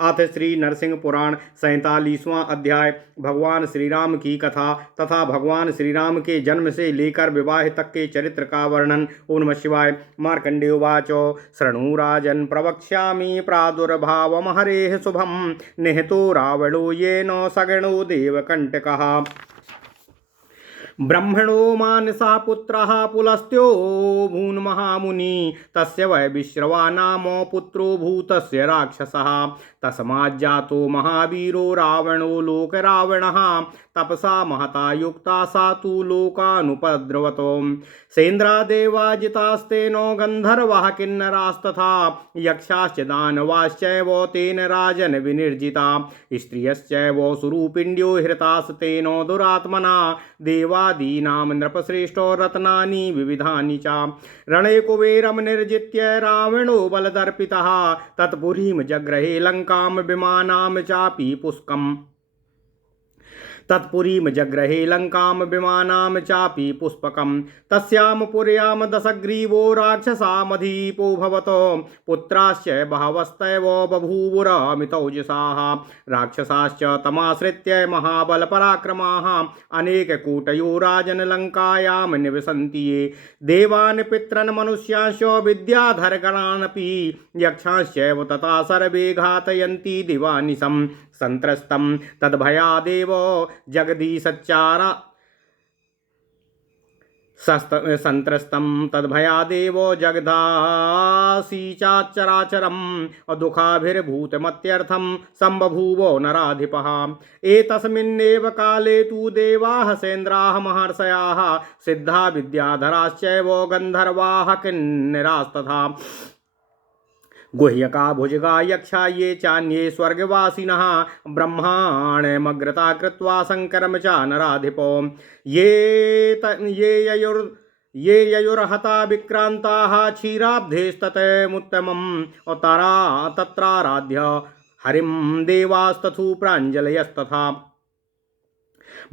अथ श्री नरसिंह पुराण 47वां अध्याय। भगवान श्री राम की कथा तथा भगवान श्री राम के जन्म से लेकर विवाह तक के चरित्र का वर्णन। ओम नमः शिवाय। मार्कंडेय उवाच शृणु राजन् प्रवक्ष्यामि प्रादुर्भावम् हरेः शुभम् निहतो रावणो येन सगणो देवकण्टकः। ब्रह्मणो मानसः पुत्रः पुलस्त्यो भून् महामुनि तस्य वै विश्रवा नाम पुत्रो भूतस्य राक्षसः। तस्माज्जातो महावीरो रावणो लोकरावणः तपसा महता युक्ता सा तु लोकानुपद्रवतो। सेन्द्रादेवाजितास्तेनो गन्धर्वाः किन्नरास्तथा यक्षाश्च दानवाश्चैव तेन राजन् विनिर्जिता। स्त्रियश्चैव सुरूपिण्ड्यो हृतास्तेनो दुरात्मना देवादीनां नृपश्रेष्ठो रत्नानि विविधानि च। रणे कुबेरं निर्जित्य रावणो बलदर्पितः तत्पुरीं जग्रहे लङ्कां विमानां चापि पुष्कम्। तत्पुरीं जग्रहे लङ्कां विमानां चापि पुष्पकम्। तस्यां पुर्यां दशग्रीवो राक्षसामधीपो भवतो पुत्राश्च बहवस्तैव बभूवुरमितौजसाः। राक्षसाश्च तमाश्रित्य महाबलपराक्रमाः अनेककूटयो राजन् लङ्कायां निवसन्ति ये। देवान् पितॄन् मनुष्याश्च विद्याधरगणानपि यक्षाश्चैव तथा सर्वे घातयन्ति दिवानिशम्। संत्रस्तं तद्भयादेव जगदीशच्चारा संत्रस्तं तद्भयादेव जगदासीचाचराचरम् दुःखाभिर्भूतमत्यर्थं सम्बभूवो नराधिपः। एतस्मिन्नेव काले तु देवाः सेन्द्राः महर्षयाः सिद्धा विद्याधराश्चैव गन्धर्वाः किन्नरास्तथा गुह्यका भुजगा यक्षा ये चान्ये स्वर्गवासिनः ब्रह्माण्डमग्रता कृत्वा शङ्करं च नराधिपो। ये ययुर्हता विक्रान्ताः क्षीराब्धेस्तमुत्तमम् तत्राराध्य हरिं देवास्तथु प्राञ्जलयस्तथा।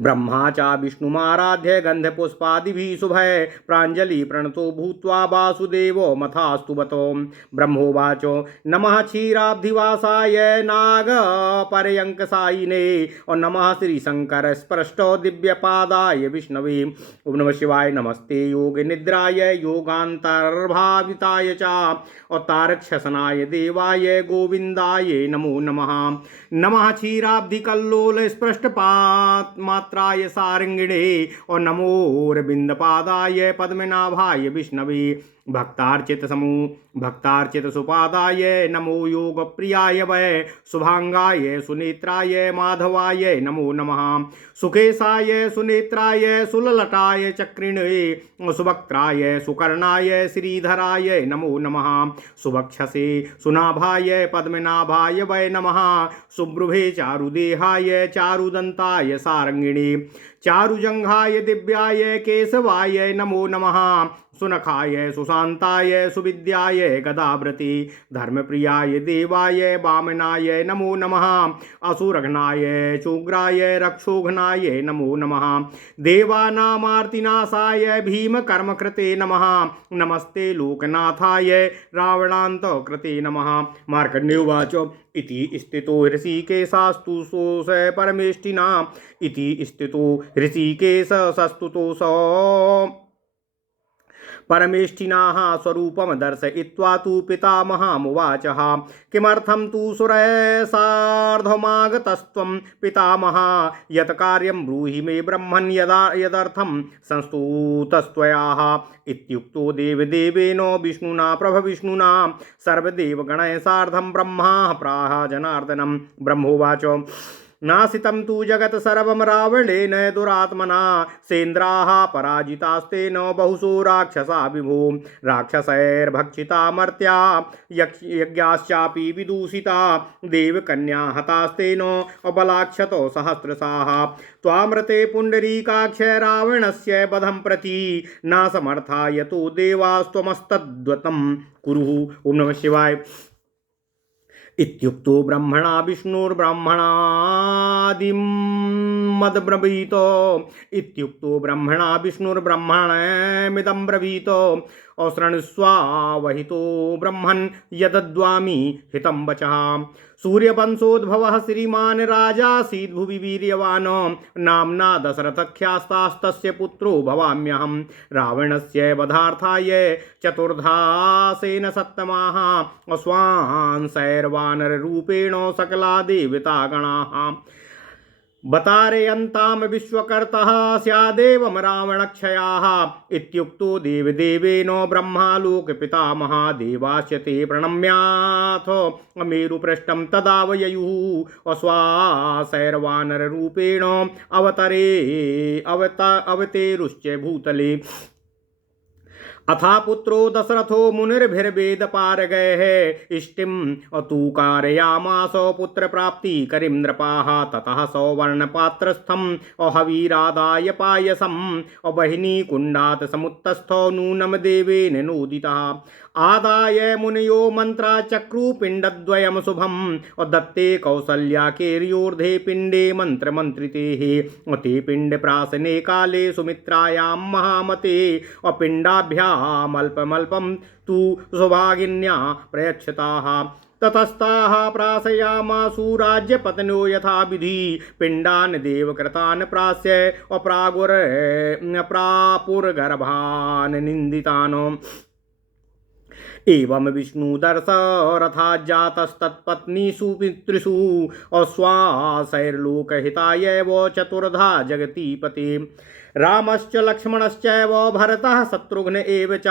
ब्रह्मा च विष्णुमाराध्य गन्धपुष्पादिभिः शुभै प्राञ्जलि प्रणतो भूत्वा वासुदेवो मथास्तुवतो। ब्रह्मोवाच नमः क्षीराब्धिवासाय नागपर्यङ्कसायिने और नमः श्रीशंकर स्पृष्टो दिव्यपादाय विष्णवे। ओम नमः शिवाय। नमस्ते योग निद्राय योगान्तर्भाविताय च और तारक्षसनाय देवाय गोविंदाय नमो नमः। नमः क्षीराब्धिकल्लोल स्पृष्ट मात्राय सारंगिणे और नमोरविंदपादाय पद्मनाभाय विष्णवे। भक्तार्चित सुपादाय नमो योग प्रियाय वै शुभांगाय सुनेत्राय माधवाय नमो नमः। सुकेशाय सुनेत्राय सुललटाय चक्रिणे सुवक्त्राय सुकर्णाय श्रीधराय नमो नमः। सुवक्षसे सुनाभाय पद्मनाभाय वै नमः। सुभ्रुभे चारुदेहाय चारुदंताय सारंगिणे चारुजंघाय दिव्याय केशवाय नमो नमः। सुनखाय सुशांताय सुविद्याय गदाव्रते धर्मप्रियाय देवाय वामनाय नमो नमः। असुरघ्नाय चोग्राय रक्षोघ्नाय नमो नमः। देवानामार्तिनाशाय भीमकर्मकृते नमः। नमस्ते लोकनाथाय रावणान्तकृते नमः। मार्कण्डेय उवाच इति स्थितो ऋषिकेशास्तु सोऽस परमेष्टिना इति स्थितो ऋषिकेशस्तुतो स परमेष्ठिनाः स्वरूपं दर्शयित्वा तु पितामहमुवाचः किमर्थं तु सुरैः सार्धमागतस्त्वं पितामह यत् कार्यं ब्रूहि मे ब्रह्मन् यदर्थं संस्तुतस्त्वयाः। इत्युक्तो देवदेवेन विष्णुना प्रभविष्णुना सर्वदेवगणैः सार्धं ब्रह्मा प्राह जनार्दनं। ब्रह्मोवाच नासितं तु जगत् सर्वं रावणेन दुरात्मना सेन्द्राः पराजितास्तेन बहुशो राक्षसा विभो। राक्षसैर्भक्षिता मर्त्या यज्ञाश्चापि विदूषिता देवकन्या हतास्तेन बलाक्षतो सहस्रशाः। त्वामृते पुण्डरीकाक्ष रावणस्य वधं प्रति न समर्था यतो देवास्त्वमस्तद्वतं कुरु। ओम नमः शिवाय। इत्युक्तो ब्रह्मणा विष्णुर्ब्रह्मणादिमद्ब्रवीतो इत्युक्तो ब्रह्मणा विष्णुर्ब्रह्मणमिदं ब्रवीतो शृणुष्वावहितो ब्रह्मन् यदद्वामि हितं वचः। सूर्यवंशोद्भवः श्रीमान् राजासीत् भुवि वीर्यवान् नाम्ना दशरथख्यास्तास्तस्य पुत्रो भवाम्यहम्। रावणस्य वधार्थाय चतुर्धासेन सत्तमाः अश्वान् सैर्वानररूपेण सकला देवतागणाः। बतारयन्तां विश्वकर्तः स्यादेवं रावणक्षयाः। इत्युक्तो देवदेवेन ब्रह्मा लोकपितामहः देवाश्च ते प्रणम्याथ मेरुपृष्ठं तदावययुः। अश्वासैर्वानररूपेण अवतेरुश्च भूतले। अथा पुत्रो दशरथो मुनिर्भिर्वेदपारगैः इष्टिं तु कारयामास पुत्रप्राप्ति करिं नृपाः। ततः सौवर्णपात्रस्थं हवीरादाय पायसं बहिनी कुण्डात् समुत्तस्थो नूनं देवेन नोदितः। आदाय मुनयो मन्त्रा चक्रुपिण्डद्वयं शुभं दत्ते कौसल्याकेर्योर्धे पिण्डे मन्त्रमन्त्रितेः। ते पिण्डप्राशने काले सुमित्रायां महामते पिण्डाभ्यामल्पमल्पं तु सौभागिन्या प्रयच्छताः। ततस्ताः प्राशयामासु राज्यपत्न्यो यथाविधि पिण्डान् देवकृतान् प्रास्य प्रापुर्गर्भान् निन्दितान्। एवं विष्णुदशरथाज्जातस्तत्पत्नीषु पितृषु अश्वासैर्लोकहिताय वो चतुर्धा जगतीपते। रामश्च लक्ष्मणश्चैव भरतः शत्रुघ्न एव च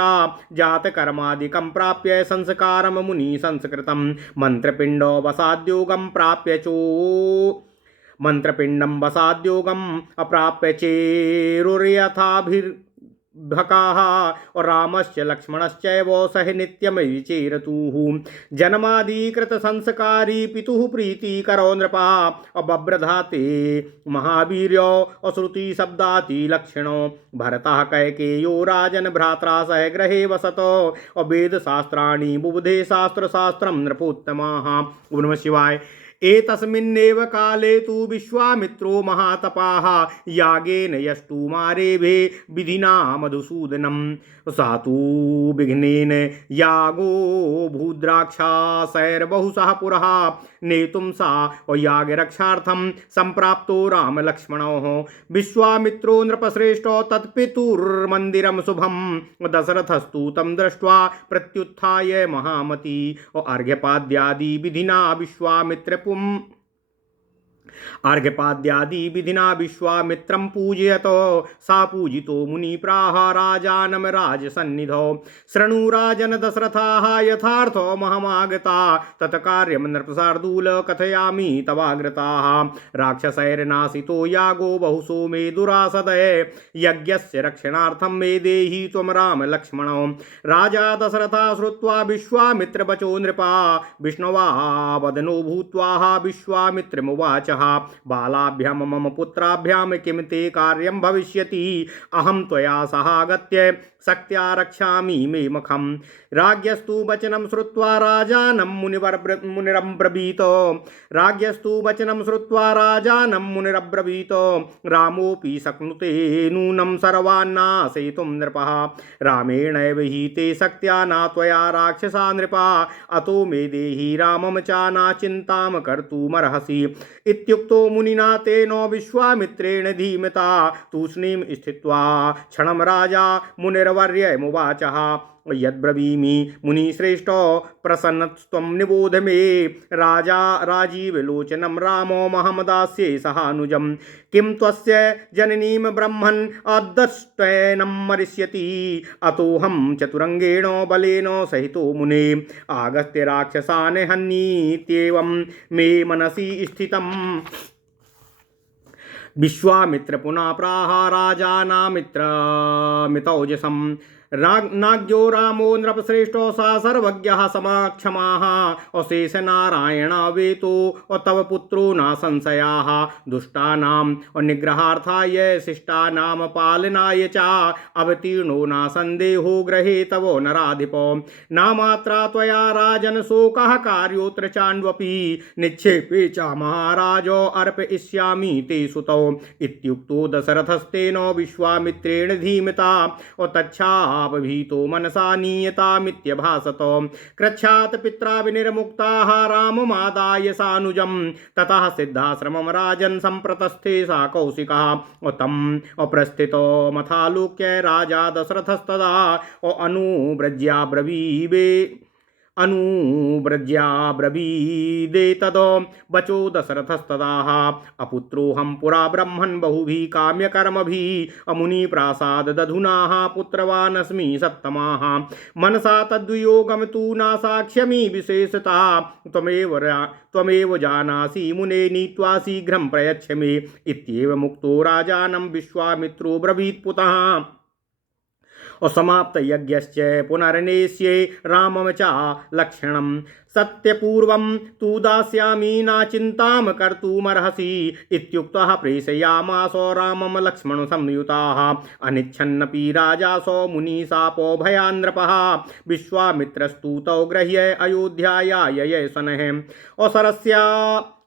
जातकर्मादिकं प्राप्य संस्कारं मुनि संस्कृतं। मन्त्रपिण्डं वसाद्योगम् अप्राप्य चेरुर्यथाभिर्भकाः। और रामश्च लक्ष्मणश्चैव सह नित्यं विचेरतुः। जन्मादिकृत संस्कारी पितुः प्रीतिकरो नृपः बभ्रधाते महावीर्यो अश्रुति शब्दाति लक्षणो। भरतः कैकेयो राजन् भ्रात्रा सह गृहे वसतो वेदशास्त्राणि बुबुधे शास्त्रशास्त्रं नृपोत्तमाः। ओम नमः शिवाय। एतस्मिन्नेव काले तु विश्वामित्रो महातपाः यागेन यष्टुमारेभे विधिना मधुसूदनं। सा तु विघ्नेन यागो भूद्राक्षासैर्बहुशः पुरः नेतुं सा यागरक्षार्थं सम्प्राप्तो रामलक्ष्मणोः। विश्वामित्रो नृपश्रेष्ठो तत्पितुर्मन्दिरं शुभं दशरथस्तु तं दृष्ट्वा प्रत्युत्थाय महामती अर्घ्यपाद्यादि विधिना विश्वामित्रं पूजयतो। सा पूजितो मुनिप्राह राजानं राजसन्निधौ। शृणु राजन् दशरथाः यथार्थो महमागता तत्कार्यं नृपशार्दूल कथयामि तवाग्रताः। राक्षसैर्नाशितो यागो बहुशो मे दुरासदय यज्ञस्य रक्षणार्थं मे देहि त्वं राम लक्ष्मणो। राजा दशरथा श्रुत्वा विश्वामित्रवचो नृपा विष्णवा वदनो भूत्वा विश्वामित्रमुवाचः। बालाभ्यां मम पुत्राभ्यां किं ते कार्यं भविष्यति। अहं त्वया सहागत्य शक्त्या रक्षामि मे मखम्। राज्ञस्तु वचनं श्रुत्वा राजानं मुनिरब्रवीत रामोऽपि शक्नुते नूनं सर्वान्नाशयितुं नृपः। रामेणैव हि ते शक्त्या न त्वया राक्षसा नृपा। अतो मे देहि रामं च न चिन्तां कर्तुमर्हसि। इत्युक्तो मुनिना तेन विश्वामित्रेण धीमता तूष्णीं स्थित्वा क्षणं राजा मुनिर्वर्यमुवाचः। यद्ब्रवीमि मुनिश्रेष्ठो प्रसन्नस्त्वं निबोध मे। राजा राजीवलोचनं रामो महमदास्ये सहानुजं। किं त्वस्य जननीं ब्रह्मन् अदृष्टेनं मरिष्यति। अतोऽहं चतुरङ्गेण बलेन सहितो मुने आगत्य राक्षसान् हन्नीत्येवं मे मनसि स्थितम्। विश्वामित्र पुनः प्राह राजानामित्रमितौजसम्। नाग्यो रामो नृपश्रेष्ठो सा सर्वज्ञः समाक्षमाः अशेष नारायण वेतो तव पुत्रो न संशयाः। दुष्टानां निग्रहार्थाय शिष्टानां पालनाय च अवतीर्णो न सन्देहो ग्रहे तव नराधिपो। नामात्रा त्वया राजन् शोकः कार्योऽत्र चान्वपि निक्षेपे च महाराजो अर्पयिष्यामि ते सुतौ। इत्युक्तो दशरथस्तेन विश्वामित्रेण धीमता तच्छा भीतो मनसा नीयतामित्यभासतो। कृच्छ्रात् पित्रा विनिर्मुक्ताः राममादाय सानुजं ततः सिद्धाश्रमं राजन् सम्प्रतस्थे सा कौशिकः। तम् अप्रस्थितो मथालोक्य राजा दशरथस्तदा अनुव्रज्याब्रवीदे तदो वचो दशरथस्तदाह अपुत्रोऽहं पुरा ब्रह्मन् बहुभिः काम्यकर्मभिः अमुनि प्रासाद दधुनाः पुत्रवानस्मि सप्तमाः मनसा तद्वियोगं तु नासाक्ष्यमि विशेषता त्वमेव जानासि मुने नीत्वा शीघ्रं प्रयच्छ मे इत्येव मुक्तो राजानं विश्वामित्रो ब्रवीत् पुतः। असमाप्त यज्ञश्च पुनर्नेष्ये रामं च लक्षणं सत्यपूर्वं तु दास्यामि न चिन्तां कर्तुमर्हसि इत्युक्तः प्रेषयामास रामं लक्ष्मण संयुताः। अनिच्छन्नपि राजासो मुनिशापो भयान्नृपः विश्वामित्रस्तु तौ गृह्य अयोध्यायाय शनः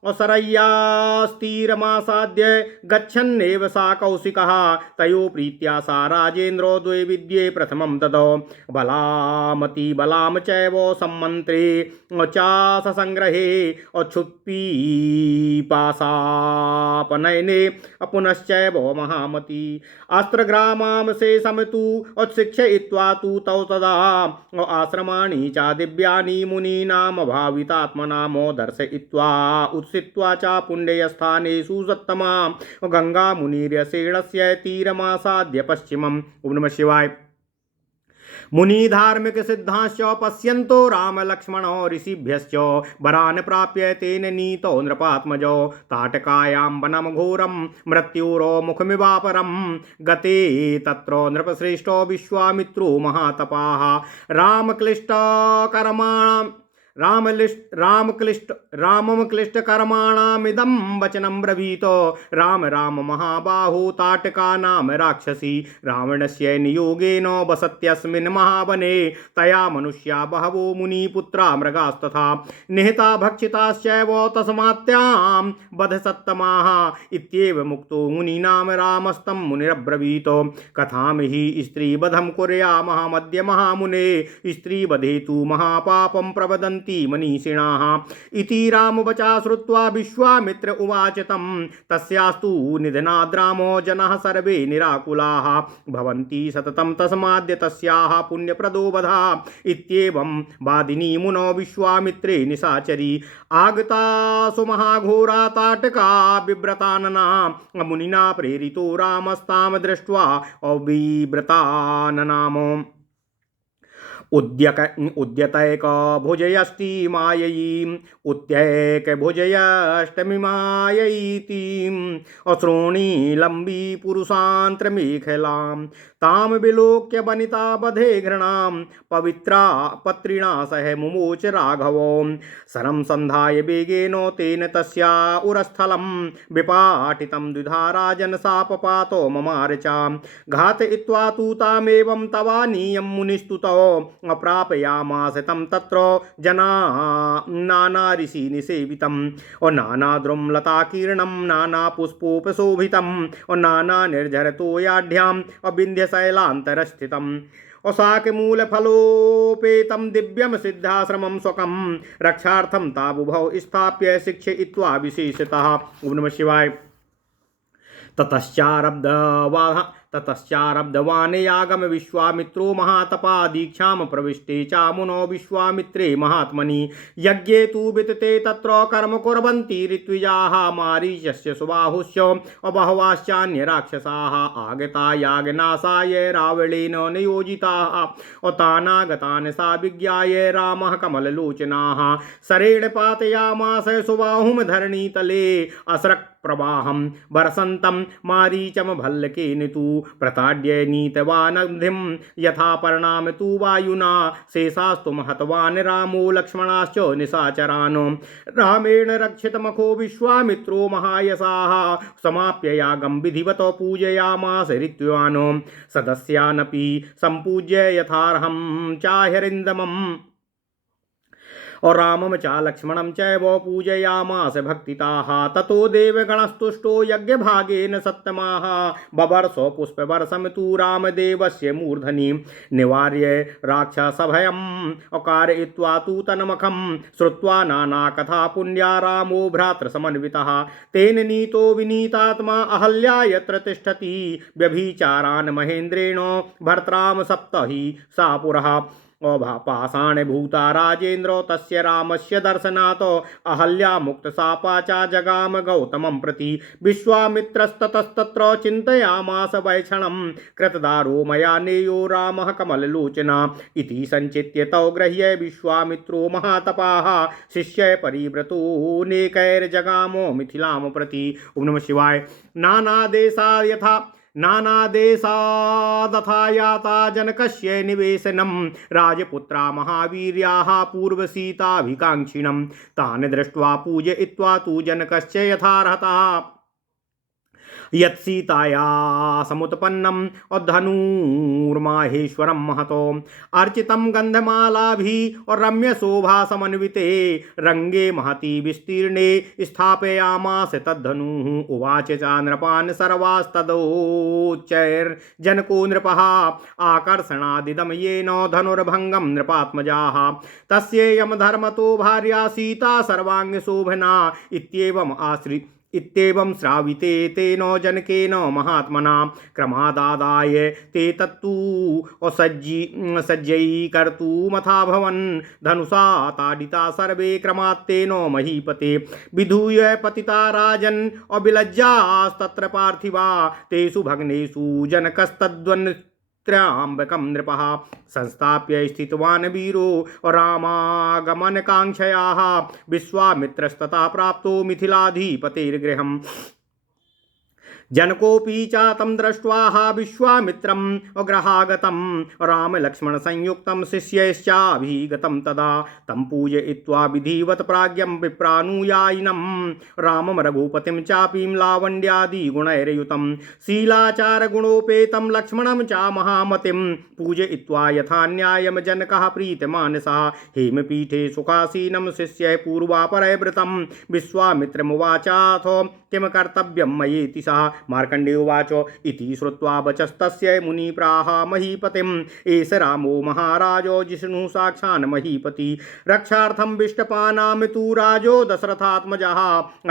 असरय्यास्तीरमासाद्य गच्छन्नेव सा कौशिकः तयो प्रीत्या सा राजेन्द्रो द्वे विद्ये प्रथमं ददौ बलामति बलाम चैव सम्मन्त्रे चाससंग्रहे क्षुत्पिपासापनयने पुनश्चैव महामती अस्त्रग्रामां शेषं तु उत्शिक्षयित्वा तु तौ तदा आश्रमाणि च दिव्यानि मुनीनां भावितात्मनामो दर्शयित्वा उत्सित्वा च पुण्यस्थानेषु सत्तमा गंगा मुनिर्यसेणस्य तीरमासाद्य पश्चिमम्। ओम नमः शिवाय। मुनि धार्मिक सिद्धांश्च पश्यन्तो राम लक्ष्मणो ऋषिभ्यश्च वरान् प्राप्य तेन नीतो नृपात्मजो ताटकायां वनं घोरं मृत्योरो मुखमिवापरं गते तत्रो नृपश्रेष्ठो विश्वामित्रो महातपाः रामं क्लिष्टकर्माणामिदं वचनं ब्रवीतो राम राम महाबाहो ताटका नाम राक्षसी रावणस्य नियोगेन वसत्यस्मिन् महावने तया मनुष्या बहवो मुनिपुत्रा मृगास्तथा निहता भक्षिताश्चैव तस्मात्त्यां वधसत्तमाः इत्येव मुक्तो मुनीनां रामस्तं मुनिरब्रवीतो कथां हि स्त्रीवधं कुर्यामहमद्य महामुने स्त्रीवधे तु महापापं प्रवदन्ति मनीषिणाः इति रामवचा श्रुत्वा विश्वामित्र उवाच तं तस्यास्तु निधनाद्रामो जनाः सर्वे निराकुलाः भवन्ति सततं तस्माद्य तस्याः पुण्यप्रदो वधा इत्येवं वादिनी मुनो विश्वामित्रे निशाचरी आगता सुमहाघोरा ताटका बिभ्रतानना मुनिना प्रेरितो रामस्तां दृष्ट्वा अविव्रताननामो उद्यतैक भुजयष्टि माययीं उत्यैक भुजयष्टमि माययीतीं अश्रोणी लंबी पुरुषांत्रमेखलां ताम विलोक्य वनिता बधे घृणां पवित्रा पत्रिणा सह मुमोच राघवो शरं संधाय वेगेनो तेन तस्या उरस्थलं विपाटितं द्विधा राजन् शापपातो ममारचां घातयित्वा तु तामेवं तवानीयं मुनिस्तुतो अप्रापयामास तं तत्र जना नाना ऋषि निसेवितं और नाना द्रुमलताकीर्णं नाना पुष्पोपशोभितं और नाना निर्झरतोयाढ्यां और विन्ध्यशैलान्तरस्थितम् और शाकमूलफलोपेतं दिव्यं सिद्धाश्रमं स्वकं रक्षार्थं ताबुभौ स्थाप्य शिक्षयित्वा विशेषतः। ओम नमः शिवाय। ततश्चारब्धवानेयागम विश्वामित्रो महातपा दीक्षां प्रविष्टे चामुनो विश्वामित्रे महात्मनि यज्ञे तु वितते तत्र कर्म कुर्वन्ति ऋत्विजाः मारीचस्य सुबाहुश्च बहवाश्चान्य राक्षसाः आगता यागनाशाय रावणेन नियोजिताः तानागतान् सा विज्ञाय रामः कमललोचनाः शरेण पातयामास सुबाहुं धरणीतले असृक् प्रवाहं वर्षन्तं मारीचं भल्लकेन तु प्रताड्य नीतवानधिं यथा परिणाम तु वायुना शेषास्तु महतवान् रामो लक्ष्मणाश्च निशाचरान् रामेण रक्षितमखो विश्वामित्रो महायशाः समाप्य यागं विधिवतो पूजयामास ऋत्विवान् सदस्यानपि सम्पूज्य यथार्हं चाह्यरिन्दमम् और रामं च लक्ष्मणं चैव पूजयामास भक्तिताः ततो देवगणस्तुष्टो यज्ञभागेन सत्तमाः बबर्षो पुष्पवर्षं तु रामदेवस्य मूर्धनि निवार्य राक्षसभयम् अकारयित्वा तु तन्मखं श्रुत्वा नानाकथा पुण्या रामो भ्रातृसमन्वितः तेन नीतो विनीतात्मा अहल्या यत्र तिष्ठति व्यभिचारान् महेन्द्रेण भर्त्रां सप्तहि सा पुरः पाषाण भूता राजेन्द्र तस्य रामस्य दर्शनात् अहल्या मुक्तशापा च जगाम गौतमं प्रति विश्वामित्रस्ततस्तत्र चिन्तयामास वैक्षणं कृतदारो मया नेयो रामः कमललोचना इति संचित्य तौ गृह्य विश्वामित्रो महातपाः शिष्य परिव्रतो नेकैर्जगामो मिथिलां प्रति। ओम नमः शिवाय। नानादेशादथा याता जनकस्य निवेशनं राजपुत्रा महावीर्याः पूर्वसीताभिकाङ्क्षिणं तान् दृष्ट्वा पूजयित्वा तु जनकस्य यथार्हतः यत्सीताया समुत्पन्नम धनुर्माहेश्वरम महतो अर्चितं गंधमालाभिः और रम्य शोभा समन्विते रंगे महती विस्तीर्णे स्थापयामास तद्धनुः उवाच च नृपान् सर्वास्तदोच्चैर्जनको नृपः आकर्षणादिदं येन धनुर्भंगं नृपात्मजाः तस्येयं धर्मतो भार्या सीता सर्वाङ्गशोभना इत्येवं श्राविते तेन जनकेन महात्मना क्रमादादाय ते तत्तु सज्जैकर्तुमथा भवन् धनुषा ताडिता सर्वे क्रमात्तेन महीपते विधूय पतिता राजन् अविलज्जास्तत्र पार्थिवा तेषु भग्नेषु जनकस्तद्वन्त्र्याम्बकं नृपः संस्थाप्य स्थितवान् वीरो रामागमनकाङ्क्षयाः विश्वामित्रस्तथा प्राप्तो मिथिलाधिपतेर्गृहम् जनकोऽपि च तं दृष्ट्वा विश्वामित्रम् अग्रहागतं रामलक्ष्मणसंयुक्तं शिष्यैश्चाभिगतं तदा तं पूजयित्वा विधिवत् प्राज्ञं विप्रानुयायिनं रामं रघुपतिं चापि लावण्यादिगुणैर्युतं शीलाचारगुणोपेतं लक्ष्मणं च महामतिं पूजयित्वा यथा न्यायं जनकः प्रीतमानसः हेमपीठे सुखासीनं शिष्यैः पूर्वापरैर्वृतं विश्वामित्रमुवाचाथो किं कर्तव्यं मयेति सः मार्कण्डेय उवाच इति श्रुत्वा वचस्तस्य मुनिप्राह महीपतिम् एष रामो महाराजो जिष्णुः साक्षान् महीपति रक्षार्थं विष्टपानां तु राजो दशरथात्मजः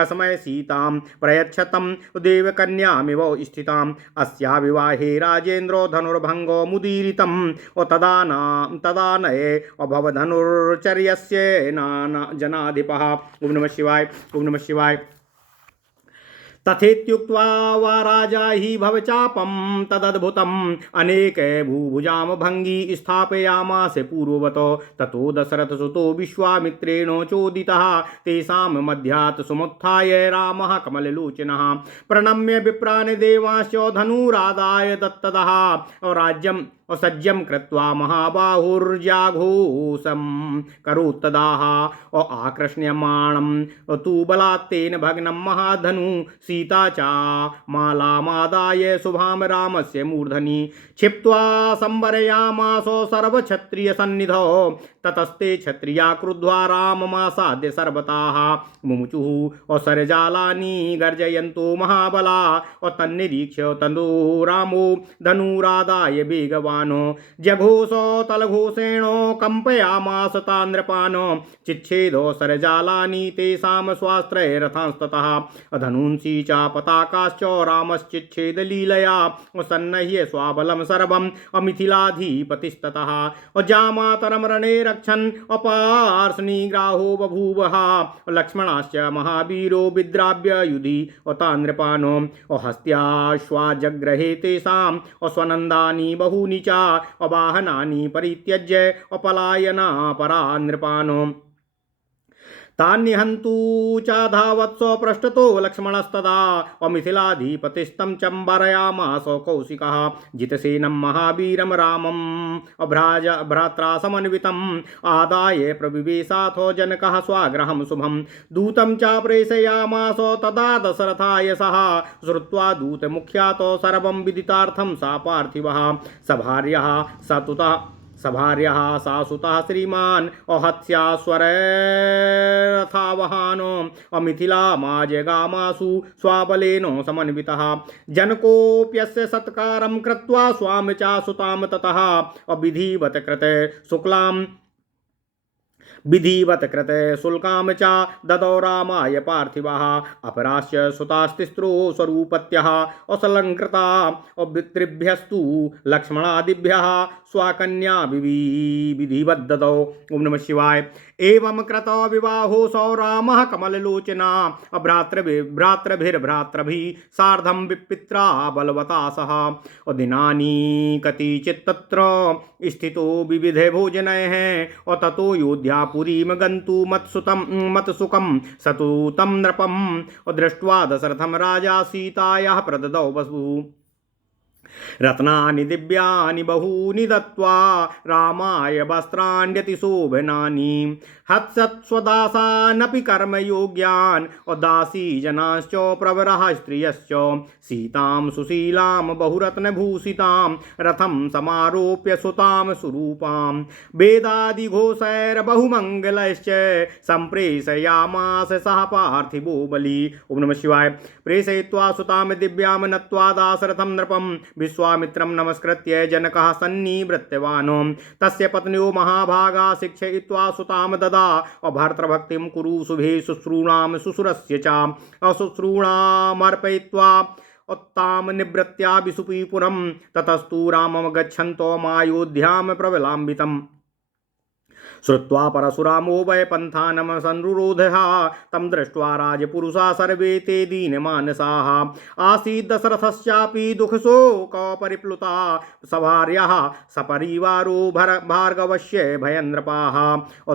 अस्मै सीतां प्रयच्छतं देवकन्यामिव स्थिताम् अस्या विवाहे राजेन्द्रो धनुर्भङ्गो मुदीरितं तदानये अभवधनुर्चर्यस्य जनाधिपः। ओम नमः शिवाय। ओम नमः शिवाय। तथेत्युक्त्वा वा राजा हि भवचापं तदद्भुतम् अनेके भूभुजां भङ्गी स्थापयामास पूर्ववतो ततो दशरथसुतो विश्वामित्रेण चोदितः तेषां मध्यात् समुत्थाय रामः कमललोचनः प्रणम्य विप्रान् देवांश्च धनुरादाय दत्तदः राज्यं असज्जं कृत्वा महाबाहुर्जाघोषं करोत्तदाः आकृष्ण्यमाणं तु बलात्तेन भग्नं महाधनु सीता च मालामादाय शुभां रामस्य मूर्धनि क्षिप्त्वा संवरयामासो सर्वक्षत्रियसन्निधौ ततस्ते क्षत्रिया क्रुद्ध्वा राममासाद्य सर्वताः मुमुचुः असरजालानि गर्जयन्तो महाबला तन्निरीक्ष्य तनो रामो धनुरादाय वेगवान् जघोषो तलघोषेण कम्पयामास तान् नृपान् चिच्छेदो सरजालानि तेषां स्वास्त्रैरथांस्ततः धनूंसि च पताकाश्च रामश्चिच्छेदलीलया सन्नह्य स्वाबलं सर्वम् अमिथिलाधिपतिस्ततः जामातरं रणे रक्षन् अपार्ष्णिग्राहो बभूवः लक्ष्मणाश्च महावीरो विद्राव्य युधि तान् नृपान् हस्त्याश्वाजग्रहे तेषाम् स्वनन्दानि बहूनि च अवाहनानि परित्यज्य अपलायना परा नृपान् तान्निहन्तु च धावत्स पृष्ठतो लक्ष्मणस्तदा अमिथिलाधिपतिस्तं चम्बरयामास कौशिकः जितसेनं महावीरं रामं भ्रात्रा समन्वितम् आदाय प्रविवेशाथो जनकः स्वागृहं शुभं दूतं च प्रेषयामास तदा दशरथाय सः श्रुत्वा दूतमुख्यातो सर्वं विदितार्थं सा पार्थिवः सभार्यः सभार्यः सा सुतः श्रीमान् अहत्यास्वरथावहानो अमिथिलामाजगामासु स्वाबलेनो समन्वितः जनकोऽप्यस्य सत्कारं कृत्वा स्वां च सुतां ततः अविधिवत् कृते विधिवत कृते शुल्कां च ददौ रामाय पार्थिवः अपराश्च सुतास्तिस्रो स्वरूपत्यः असलङ्कृता अभितृभ्यस्तु लक्ष्मणादिभ्यः स्वाकन्या विधिवद्ददौ। ओम नमः शिवाय। एवं कृतो विवाहो सौ रामः कमललोचना भ्रातृभिर्भ्रातृभिः सार्धं विपित्रा बलवता सह दिनानि कतिचित् तत्र स्थितो विविधे भोजनैः ततो योध्यापुरीं गन्तु मत्सुकं सतु तं नृपं दृष्ट्वा दशरथं राजा सीतायाः प्रददौ वसु रत्नानि दिव्यानि बहूनि दत्त्वा रामाय वस्त्राण्यतिशोभनानि हत्सत्स्वदासानपि कर्मयोग्यान् दासी जनाश्च प्रवरः स्त्रियश्च सीतां सुशीलां बहुरत्नभूषितां रथं समारोप्य सुतां सुरूपां वेदादिघोषैर्बहुमङ्गलैश्च सम्प्रेषयामास सह पार्थिवो बली। ओम नमः शिवाय। प्रेषयित्वा सुतां दिव्यां नत्वा दाशरथं नृपं विश्वामित्रं नमस्कृत्य जनकः सन्निवृत्तवान् तस्य पत्न्यो महाभागा शिक्षयित्वा सुतां ददा भर्तृभक्तिं कुरु शुभे शुश्रूणां शुश्रूरस्य च अशुश्रूणामर्पयित्वा उत्तां निवृत्त्या विशुपीपुरं ततस्तु रामं गच्छन्तो मायोध्यां प्रबलान्वितम् श्रुत्वा परशुरामो वै पन्थानं संरुरोधः तं दृष्ट्वा राजपुरुषा सर्वे ते दीनमानसाः आसीत् दशरथस्यापि दुःखशोकपरिप्लुता सभार्यः सपरिवारो भार्गवस्य भयन्नृपाः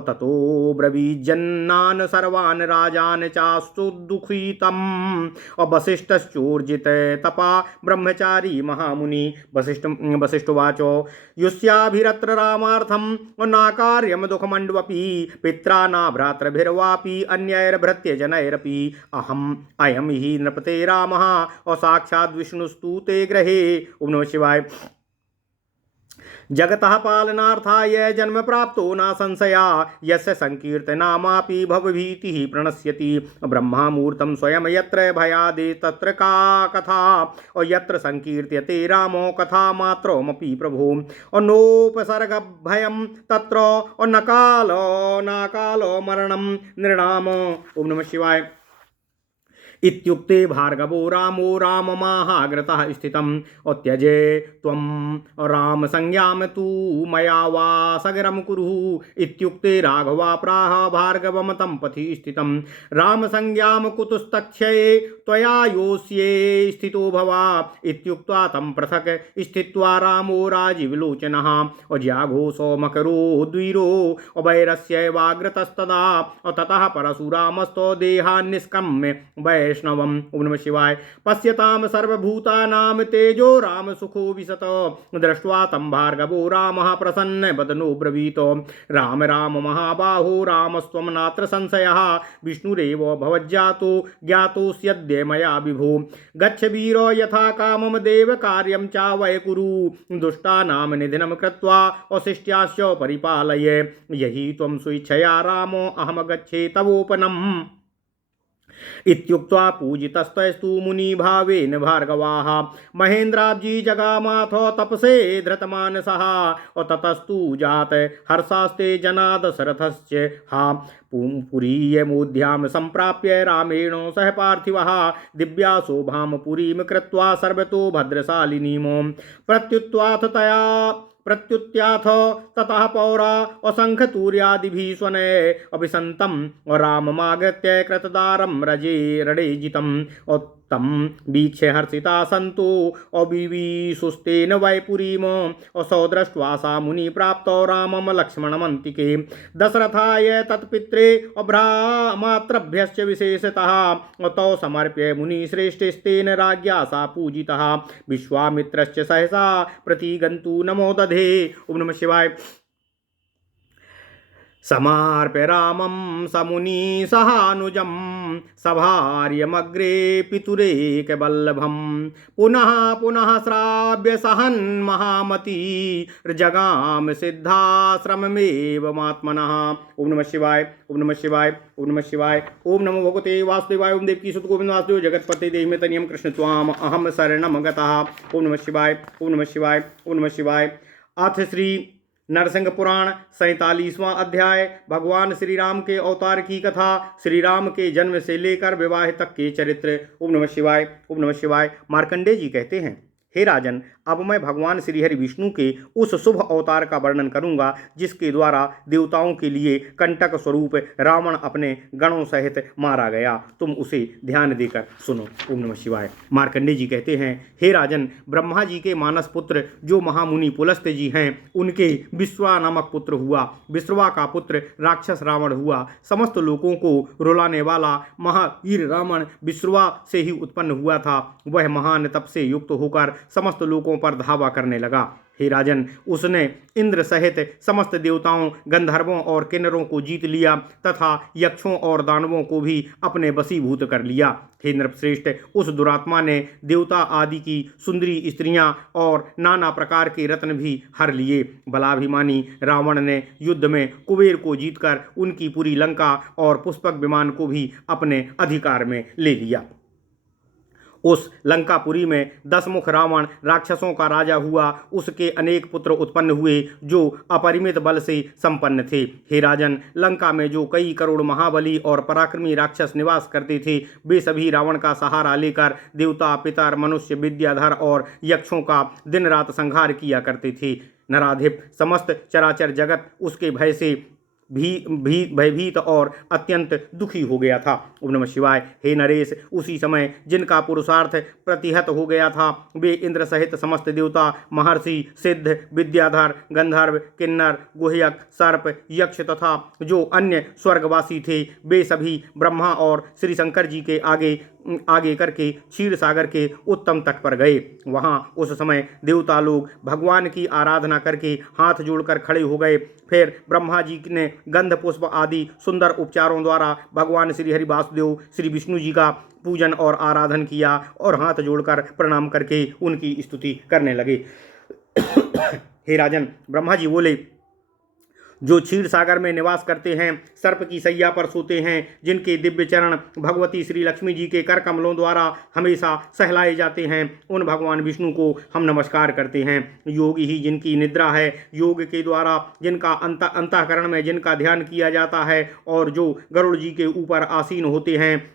ततो ब्रवीज्जन्नान् सर्वान् राजान् चास्तुदुःखितम् वसिष्ठश्चोर्जित तपा ब्रह्मचारी महामुनि। वसिष्ठोवाच युष्याभिरत्र रामार्थं नाकार्यं दुःखमण्डवपि पित्रा न भ्रातृभिर्वापि अन्यैर्भृत्यजनैरपि अयं हि नृपते रामः साक्षात् विष्णुस्तु ते गृहे। ओम नमः शिवाय। जगतः पालनार्थाय जन्म प्राप्तो न संशया यस्य संकीर्तनामापि भवभीतिः प्रणश्यति ब्रह्मामूर्तं स्वयं यत्र भयादे तत्र का कथा और यत्र संकीर्त्यते रामो कथा मात्रोमपि प्रभु और नोपसर्ग भयं तत्र और नकालो मरणं नृणाम। ओम नमः शिवाय। इत्युक्ते भार्गवो रामो राममाहाग्रतः स्थितम् त्यजे त्वं रामसंज्ञां तु मया वा सगरं कुरुः इत्युक्ते राघवा प्राह भार्गवं तं पथि स्थितं रामसंज्ञां कुतस्तक्षये त्वया योऽस्ये स्थितो भवा इत्युक्त्वा तं पृथक् स्थित्वा रामो राजीवलोचनः ज्याघोषो मकरो द्वीरो वैरस्यैवाग्रतस्तदा ततः परशुरामस्तो देहान्निष्क्रम्य वैष्णवम्। ओम नमः शिवाय। पश्यतां सर्वभूतानां तेजो राम सुखो विशत दृष्ट्वा तं भार्गवो रामः प्रसन्न बदनो ब्रवीत राम राम महाबाहो रामस्त्वं नात्र संशयः विष्णुरेव भवज्जातो ज्ञातोऽस्यद्य मया विभो गच्छ वीरो यथा कामं देव कार्यं च वै कुरु दुष्टानां निधनं कृत्वा अशिष्ट्याश्च परिपालय यहि त्वं स्वेच्छया रामो अहम गच्छे तवोपनम् इत्युक्त्वा पूजितस्तस्तु मुनिभावेन भार्गवाः महेन्द्राब्जी जगामाथ तपसे धृतमानसः ततस्तु जात हर्षास्ते जना दशरथस्य हा पुरीयमोध्यां सम्प्राप्य रामेण सह पार्थिवः दिव्या शोभां पुरीं कृत्वा सर्वतो भद्रशालिनीं प्रत्युत्याथ ततः पौरा असंख्यतूर्यादिभिः स्वने अभिसन्तं राममागत्य कृतदारं रजे रणेजितं तं वीक्ष्य हर्षिता सन्तो अविविशुस्तेन वैपुरीम् असौ दृष्ट्वा सा मुनि प्राप्तो रामं लक्ष्मणमन्तिके दशरथाय तत्पित्रे अभ्रामात्रभ्यश्च विशेषतः तौ समर्प्य मुनिश्रेष्ठस्तेन राज्ञा सा पूजितः विश्वामित्रश्च सहसा प्रतिगन्तु नमो दधे। ओम नमः शिवाय। समार्प्य रामं समुनि सहानुजं सभार्यमग्रे पितुरेकवल्लभं पुनः पुनः श्राव्य सहन् महामती जगाम सिद्धाश्रममेव मात्मनः। ओम नमः शिवाय, ओम नमः शिवाय, ओम नमः शिवाय। ओम नमो भगवते वासुदेवाय। ओम देवकी सुत गोविंद वासुदेव जगतपते देहि में तनियम कृष्ण त्वाम अहम शरणम गतः। ओम नमः शिवाय, ओम नमः शिवाय, ओम नमः शिवाय। अथ श्री नरसिंह पुराण 47वां अध्याय। भगवान श्री राम के अवतार की कथा, श्री राम के जन्म से लेकर विवाह तक के चरित्र। ओम नमः शिवाय, ओम नमः शिवाय। मार्कंडेय जी कहते हैं, हे राजन, अब मैं भगवान श्रीहरि विष्णु के उस शुभ अवतार का वर्णन करूंगा जिसके द्वारा देवताओं के लिए कंटक स्वरूप रावण अपने गणों सहित मारा गया। तुम उसे ध्यान देकर सुनो। ओम नमः शिवाय। मार्कंडेय जी कहते हैं, हे राजन, ब्रह्मा जी के मानस पुत्र जो महामुनि पुलस्त्य जी हैं, उनके विश्वा नामक पुत्र हुआ। विश्वा का पुत्र राक्षस रावण हुआ। समस्त लोगों को रुलाने वाला महावीर रावण विश्वा से ही उत्पन्न हुआ था। वह महान तप से युक्त होकर समस्त लोगों पर धावा करने लगा। हे राजन, उसने इंद्र सहित समस्त देवताओं, गंधर्वों और किन्नरों को जीत लिया तथा यक्षों और दानवों को भी अपने वशीभूत कर लिया। हे नृपश्रेष्ठ, उस दुरात्मा ने देवता आदि की सुंदरी स्त्रियां और नाना प्रकार के रत्न भी हर लिए। बलाभिमानी रावण ने युद्ध में कुबेर को जीतकर उनकी पूरी लंका और पुष्पक विमान को भी अपने अधिकार में ले लिया। उस लंकापुरी में 10 मुख रावण राक्षसों का राजा हुआ। उसके अनेक पुत्र उत्पन्न हुए जो अपरिमित बल से संपन्न थे। हे राजन, लंका में जो कई करोड़ महाबली और पराक्रमी राक्षस निवास करते थे, वे सभी रावण का सहारा लेकर देवता, पितर, मनुष्य, विद्याधर और यक्षों का दिन रात संहार किया करते थे। नराधिप समस्त चराचर जगत उसके भय से भयभीत और अत्यंत दुखी हो गया था। ओम नमः शिवाय। हे नरेश, उसी समय जिनका पुरुषार्थ प्रतिहत हो गया था, वे इंद्र सहित समस्त देवता, महर्षि, सिद्ध, विद्याधर, गंधर्व, किन्नर, गुह्यक, सर्प, यक्ष तथा जो अन्य स्वर्गवासी थे, वे सभी ब्रह्मा और श्री शंकर जी के आगे करके क्षीर सागर के उत्तम तट पर गए। वहां उस समय देवता लोग भगवान की आराधना करके हाथ जोड़कर खड़े हो गए। फिर ब्रह्मा जी ने गंध पुष्प आदि सुंदर उपचारों द्वारा भगवान श्री हरि वासुदेव श्री विष्णु जी का पूजन और आराधन किया और हाथ जोड़कर प्रणाम करके उनकी स्तुति करने लगे। हे राजन, ब्रह्मा जी बोले, जो क्षीर सागर में निवास करते हैं, सर्प की सैया पर सोते हैं, जिनके दिव्य चरण भगवती श्री लक्ष्मी जी के कर कमलों द्वारा हमेशा सहलाए जाते हैं, उन भगवान विष्णु को हम नमस्कार करते हैं। योगी ही जिनकी निद्रा है, योग के द्वारा जिनका अंतःकरण में जिनका ध्यान किया जाता है और जो गरुड़ जी के ऊपर आसीन होते हैं,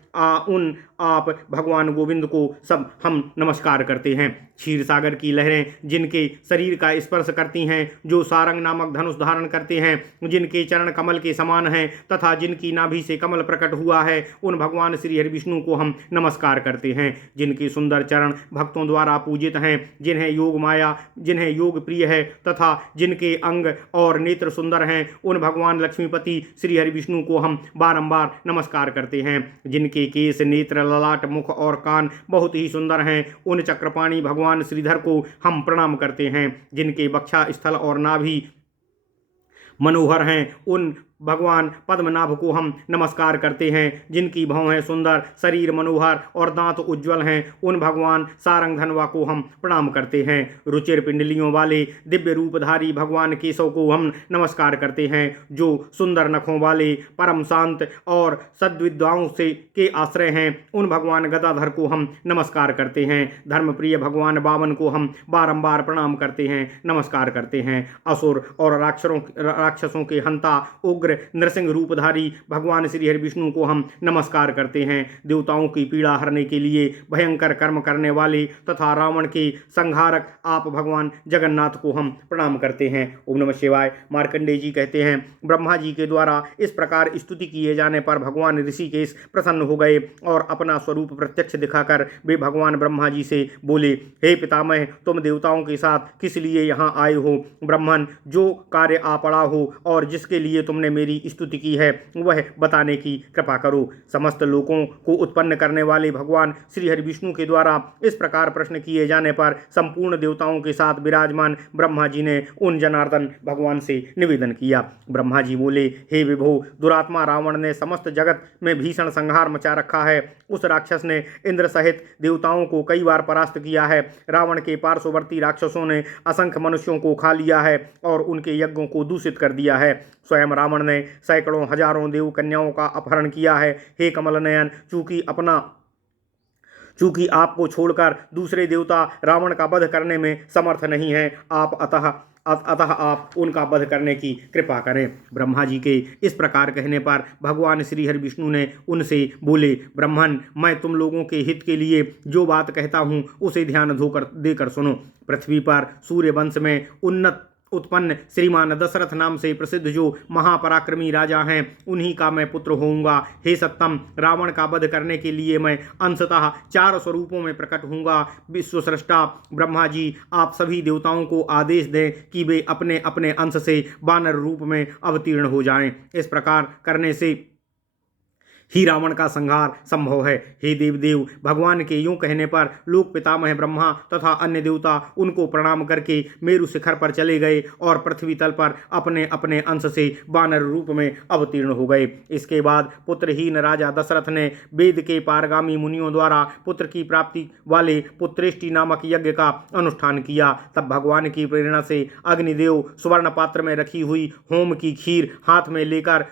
आप भगवान गोविंद को सब हम नमस्कार करते हैं। क्षीर सागर की लहरें जिनके शरीर का स्पर्श करती हैं, जो सारंग नामक धनुष धारण करते हैं, जिनके चरण कमल के समान हैं तथा जिनकी नाभि से कमल प्रकट हुआ है, उन भगवान श्री हरि विष्णु को हम नमस्कार करते हैं। जिनके सुंदर चरण भक्तों द्वारा पूजित हैं, जिन्हें योग प्रिय है तथा जिनके अंग और नेत्र सुंदर हैं, उन भगवान लक्ष्मीपति श्री हरि विष्णु को हम बारंबार नमस्कार करते हैं। जिनके केस, नेत्र, ललाट, मुख और कान बहुत ही सुंदर हैं, उन चक्रपाणी भगवान श्रीधर को हम प्रणाम करते हैं। जिनके वक्षा स्थल और नाभि मनोहर हैं, उन भगवान पद्मनाभ को हम नमस्कार करते हैं। जिनकी भौहें सुंदर, शरीर मनोहर और दांत उज्ज्वल हैं, उन भगवान सारंग धनवा को हम प्रणाम करते हैं। रुचिर पिंडलियों वाले दिव्य रूपधारी भगवान केशव को हम नमस्कार करते हैं। जो सुंदर नखों वाले, परम शांत और सद्विद्वाओं से के आश्रय हैं, उन भगवान गदाधर को हम नमस्कार करते हैं। धर्मप्रिय भगवान बामन को हम बारंबार प्रणाम करते हैं, नमस्कार करते हैं। असुर और राक्षसों के हंता उग्र नरसिंह रूपधारी भगवान श्री हरि विष्णु को हम नमस्कार करते हैं। देवताओं की पीड़ा हरने के लिए भयंकर कर्म करने वाले तथा रावण के संहारक आप भगवान जगन्नाथ को हम प्रणाम करते हैं। ओम नमः शिवाय। मार्कंडेय जी कहते हैं, ब्रह्मा जी के द्वारा इस प्रकार स्तुति किए जाने पर भगवान ऋषिकेश प्रसन्न हो गए और अपना स्वरूप प्रत्यक्ष दिखाकर वे भगवान ब्रह्मा जी से बोले, हे पितामह, तुम देवताओं के साथ किस लिए यहाँ आए हो? ब्रह्मन, जो कार्य आ पड़ा हो और जिसके लिए तुमने मेरी स्तुति की है वह बताने की कृपा करो। समस्त लोगों को उत्पन्न करने वाले भगवान श्री हरि विष्णु के द्वारा इस प्रकार प्रश्न किए जाने पर संपूर्ण देवताओं के साथ विराजमान ब्रह्मा जी ने उन जनार्दन भगवान से निवेदन किया। ब्रह्मा जी बोले, हे विभो, दुरात्मा रावण ने समस्त जगत में भीषण संहार मचा रखा है। उस राक्षस ने इंद्र सहित देवताओं को कई बार परास्त किया है। रावण के पार्श्ववर्ती राक्षसों ने असंख्य मनुष्यों को खा लिया है और उनके यज्ञों को दूषित कर दिया है। स्वयं रावण ने सैकड़ों हजारों देव कन्याओं का अपहरण किया है। हे कमल नयन, चूंकि आपको छोड़कर दूसरे देवता रावण का वध करने में समर्थ नहीं है, अतः आप उनका वध करने की कृपा करें। ब्रह्मा जी के इस प्रकार कहने पर भगवान श्री हरि विष्णु ने उनसे बोले, ब्राह्मण, मैं तुम लोगों के हित के लिए जो बात कहता हूँ उसे ध्यान देकर सुनो। पृथ्वी पर सूर्य वंश में उत्पन्न श्रीमान दशरथ नाम से प्रसिद्ध जो महापराक्रमी राजा हैं, उन्हीं का मैं पुत्र होऊंगा। हे सत्तम, रावण का वध करने के लिए मैं अंशतः 4 स्वरूपों में प्रकट होऊंगा। विश्वस्रष्टा ब्रह्मा जी, आप सभी देवताओं को आदेश दें कि वे अपने अपने अंश से वानर रूप में अवतीर्ण हो जाएं। इस प्रकार करने से ही रावण का संहार संभव है। हे देवदेव, भगवान के यूं कहने पर लोक पितामह ब्रह्मा तथा अन्य देवता उनको प्रणाम करके मेरु शिखर पर चले गए और पृथ्वी तल पर अपने अपने अंश से वानर रूप में अवतीर्ण हो गए। इसके बाद पुत्रहीन राजा दशरथ ने वेद के पारगामी मुनियों द्वारा पुत्र की प्राप्ति वाले पुत्रेष्टि नामक यज्ञ का अनुष्ठान किया। तब भगवान की प्रेरणा से अग्निदेव स्वर्ण पात्र में रखी हुई होम की खीर हाथ में लेकर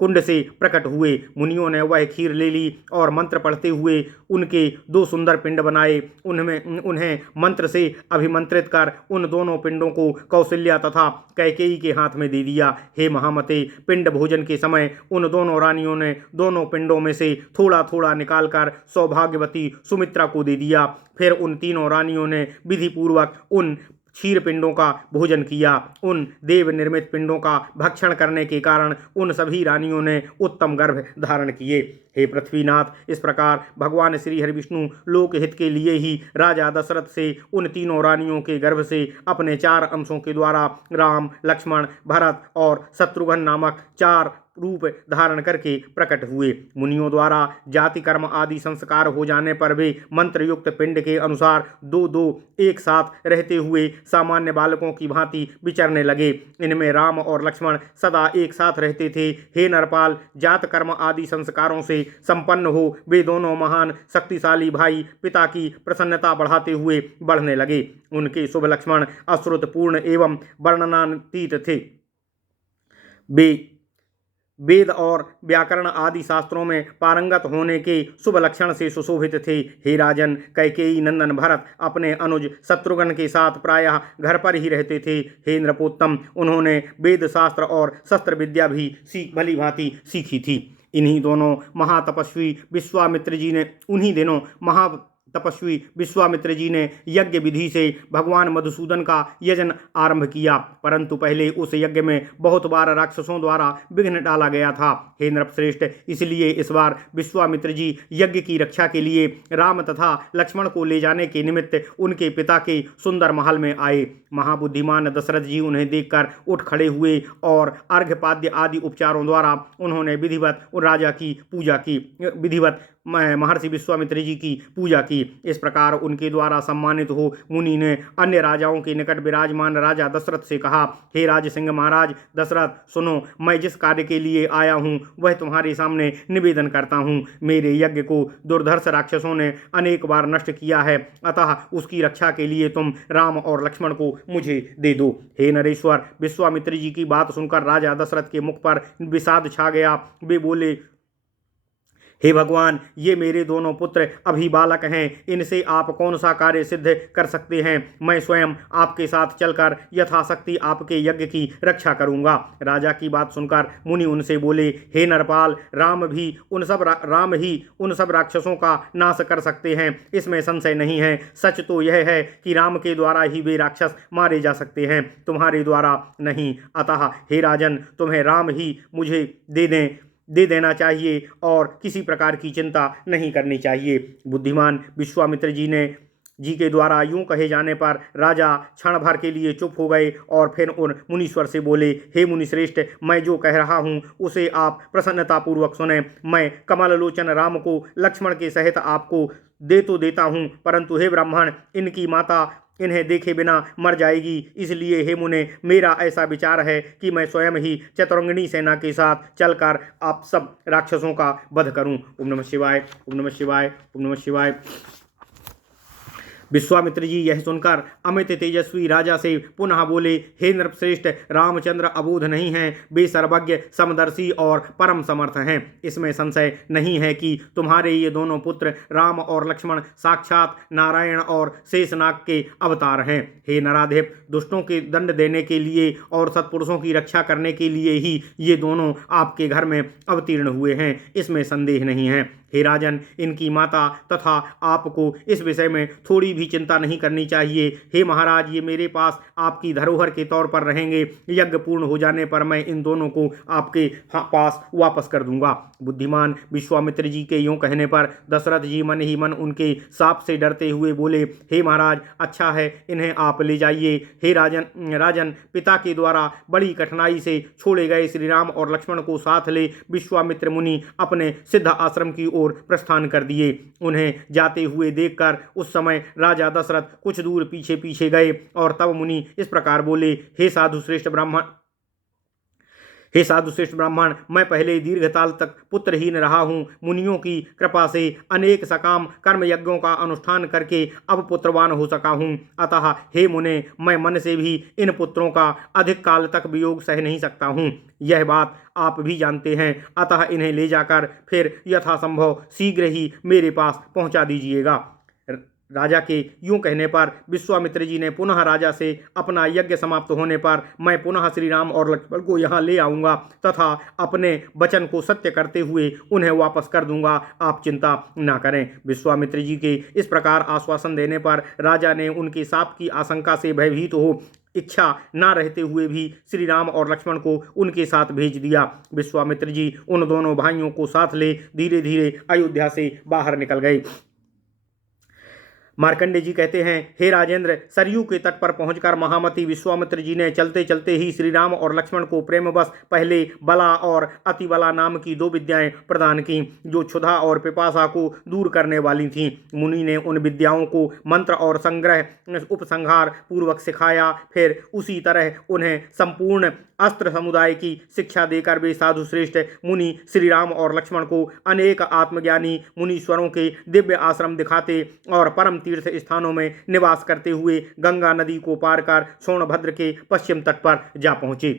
कुंड से प्रकट हुए। मुनियों ने वह खीर ले ली और मंत्र पढ़ते हुए उनके 2 सुंदर पिंड बनाए। उन्हें मंत्र से अभिमंत्रित कर उन दोनों पिंडों को कौशल्या तथा कैकेयी के हाथ में दे दिया। हे महामते, पिंड भोजन के समय उन दोनों रानियों ने दोनों पिंडों में से थोड़ा थोड़ा निकालकर सौभाग्यवती सुमित्रा को दे दिया। फिर उन तीनों रानियों ने विधि पूर्वक उन क्षीर पिंडों का भोजन किया। उन देव निर्मित पिंडों का भक्षण करने के कारण उन सभी रानियों ने उत्तम गर्भ धारण किए। हे पृथ्वीनाथ, इस प्रकार भगवान श्री हरि विष्णु लोक हित के लिए ही राजा दशरथ से उन तीनों रानियों के गर्भ से अपने 4 अंशों के द्वारा राम, लक्ष्मण, भरत और शत्रुघ्न नामक 4 रूप धारण करके प्रकट हुए। मुनियों द्वारा जाति कर्म आदि संस्कार हो जाने पर वे मंत्र युक्त पिंड के अनुसार 2-2 एक साथ रहते हुए सामान्य बालकों की भांति विचरने लगे। इनमें राम और लक्ष्मण सदा एक साथ रहते थे। हे नरपाल, जात कर्म आदि संस्कारों से संपन्न हो वे दोनों महान शक्तिशाली भाई पिता की प्रसन्नता बढ़ाते हुए बढ़ने लगे। उनके शुभ लक्षण अश्रुतपूर्ण एवं वर्णनातीत थे। वे वेद और व्याकरण आदि शास्त्रों में पारंगत होने के शुभ लक्षण से सुशोभित थे। हे राजन, कैकेयी नंदन भरत अपने अनुज शत्रुघ्न के साथ प्रायः घर पर ही रहते थे। हे नृपोत्तम, उन्होंने वेद शास्त्र और शस्त्र विद्या भी भली भांति सीखी थी। उन्हीं दिनों महातपस्वी विश्वामित्र जी ने यज्ञ विधि से भगवान मधुसूदन का यजन आरंभ किया, परंतु पहले उस यज्ञ में बहुत बार राक्षसों द्वारा विघ्न डाला गया था। हे नृपश्रेष्ठ, इसलिए इस बार विश्वामित्र जी यज्ञ की रक्षा के लिए राम तथा लक्ष्मण को ले जाने के निमित्त उनके पिता के सुंदर महल में आए। महाबुद्धिमान दशरथ जी उन्हें देखकर उठ खड़े हुए और अर्घ्यपाद्य आदि उपचारों द्वारा उन्होंने विधिवत राजा की पूजा की, विधिवत महर्षि विश्वामित्र जी की पूजा की। इस प्रकार उनके द्वारा सम्मानित हो मुनि ने अन्य राजाओं के निकट विराजमान राजा दशरथ से कहा, हे राज सिंह महाराज दशरथ, सुनो, मैं जिस कार्य के लिए आया हूँ वह तुम्हारे सामने निवेदन करता हूँ। मेरे यज्ञ को दुर्धर्ष राक्षसों ने अनेक बार नष्ट किया है, अतः उसकी रक्षा के लिए तुम राम और लक्ष्मण को मुझे दे दो। हे नरेश्वर, विश्वामित्र जी की बात सुनकर राजा दशरथ के मुख पर विषाद छा गया। वे बोले, हे भगवान, ये मेरे दोनों पुत्र अभी बालक हैं, इनसे आप कौन सा कार्य सिद्ध कर सकते हैं? मैं स्वयं आपके साथ चलकर यथाशक्ति आपके यज्ञ की रक्षा करूंगा। राजा की बात सुनकर मुनि उनसे बोले, हे नरपाल, राम ही उन सब राक्षसों का नाश कर सकते हैं, इसमें संशय नहीं है। सच तो यह है कि राम के द्वारा ही वे राक्षस मारे जा सकते हैं, तुम्हारे द्वारा नहीं। अतः हे राजन, तुम्हें राम ही मुझे दे देना चाहिए और किसी प्रकार की चिंता नहीं करनी चाहिए। बुद्धिमान विश्वामित्र जी ने जी के द्वारा यूं कहे जाने पर राजा क्षण भर के लिए चुप हो गए और फिर उन मुनीश्वर से बोले, हे मुनिश्रेष्ठ, मैं जो कह रहा हूँ उसे आप प्रसन्नतापूर्वक सुने। मैं कमल लोचन राम को लक्ष्मण के सहित आपको दे तो देता हूँ, परंतु हे ब्राह्मण, इनकी माता इन्हें देखे बिना मर जाएगी। इसलिए हे मुने, मेरा ऐसा विचार है कि मैं स्वयं ही चतुरंगिणी सेना के साथ चलकर आप सब राक्षसों का वध करूं। ओम नमः शिवाय, ओम नमः शिवाय, ओम नमः शिवाय। विश्वामित्र जी यह सुनकर अमित तेजस्वी राजा से पुनः बोले, हे नृपश्रेष्ठ, रामचंद्र अबोध नहीं हैं, वे सर्वज्ञ, समदर्शी और परम समर्थ हैं। इसमें संशय नहीं है कि तुम्हारे ये दोनों पुत्र राम और लक्ष्मण साक्षात नारायण और शेषनाग के अवतार हैं। हे नराधिप, दुष्टों के दंड देने के लिए और सत्पुरुषों की रक्षा करने के लिए ही ये दोनों आपके घर में अवतीर्ण हुए हैं, इसमें संदेह नहीं है। हे राजन, इनकी माता तथा आपको इस विषय में थोड़ी भी चिंता नहीं करनी चाहिए। हे महाराज, ये मेरे पास आपकी धरोहर के तौर पर रहेंगे। यज्ञ पूर्ण हो जाने पर मैं इन दोनों को आपके पास वापस कर दूंगा। बुद्धिमान विश्वामित्र जी के यूं कहने पर दशरथ जी मन ही मन उनके शाप से डरते हुए बोले, हे महाराज, अच्छा है, इन्हें आप ले जाइए। हे राजन, पिता के द्वारा बड़ी कठिनाई से छोड़े गए श्री राम और लक्ष्मण को साथ ले विश्वामित्र मुनि अपने सिद्ध आश्रम की ओर प्रस्थान कर दिए। उन्हें जाते हुए देखकर उस समय राजा दशरथ कुछ दूर पीछे पीछे गए और तब मुनि इस प्रकार बोले, हे साधु श्रेष्ठ ब्राह्मण, मैं पहले दीर्घकाल तक पुत्रहीन रहा हूँ। मुनियों की कृपा से अनेक सकाम कर्म यज्ञों का अनुष्ठान करके अब पुत्रवान हो सका हूँ। अतः हे मुने, मैं मन से भी इन पुत्रों का अधिक काल तक वियोग सह नहीं सकता हूँ। यह बात आप भी जानते हैं, अतः इन्हें ले जाकर फिर यथासंभव शीघ्र ही मेरे पास पहुँचा दीजिएगा। राजा के यूं कहने पर विश्वामित्र जी ने पुनः राजा से, अपना यज्ञ समाप्त होने पर मैं पुनः श्री राम और लक्ष्मण को यहाँ ले आऊँगा तथा अपने वचन को सत्य करते हुए उन्हें वापस कर दूंगा, आप चिंता न करें। विश्वामित्र जी के इस प्रकार आश्वासन देने पर राजा ने उनके शाप की आशंका से भयभीत हो इच्छा न रहते हुए भी श्री राम और लक्ष्मण को उनके साथ भेज दिया। विश्वामित्र जी उन दोनों भाइयों को साथ ले धीरे धीरे अयोध्या से बाहर निकल गए। मार्कंडे जी कहते हैं, हे राजेंद्र, सरयू के तट पर पहुंचकर महामती विश्वामित्र जी ने चलते चलते ही श्री राम और लक्ष्मण को प्रेमवश पहले बला और अतिबला नाम की 2 विद्याएं प्रदान की, जो क्षुधा और पिपासा को दूर करने वाली थीं। मुनि ने उन विद्याओं को मंत्र और संग्रह उपसंहार पूर्वक सिखाया। फिर उसी तरह उन्हें संपूर्ण अस्त्र समुदाय की शिक्षा देकर वे साधु श्रेष्ठ मुनि श्री राम और लक्ष्मण को अनेक आत्मज्ञानी मुनीश्वरों के दिव्य आश्रम दिखाते और परम तीर्थ स्थानों में निवास करते हुए गंगा नदी को पार कर सोनभद्र के पश्चिम तट पर जा पहुंचे।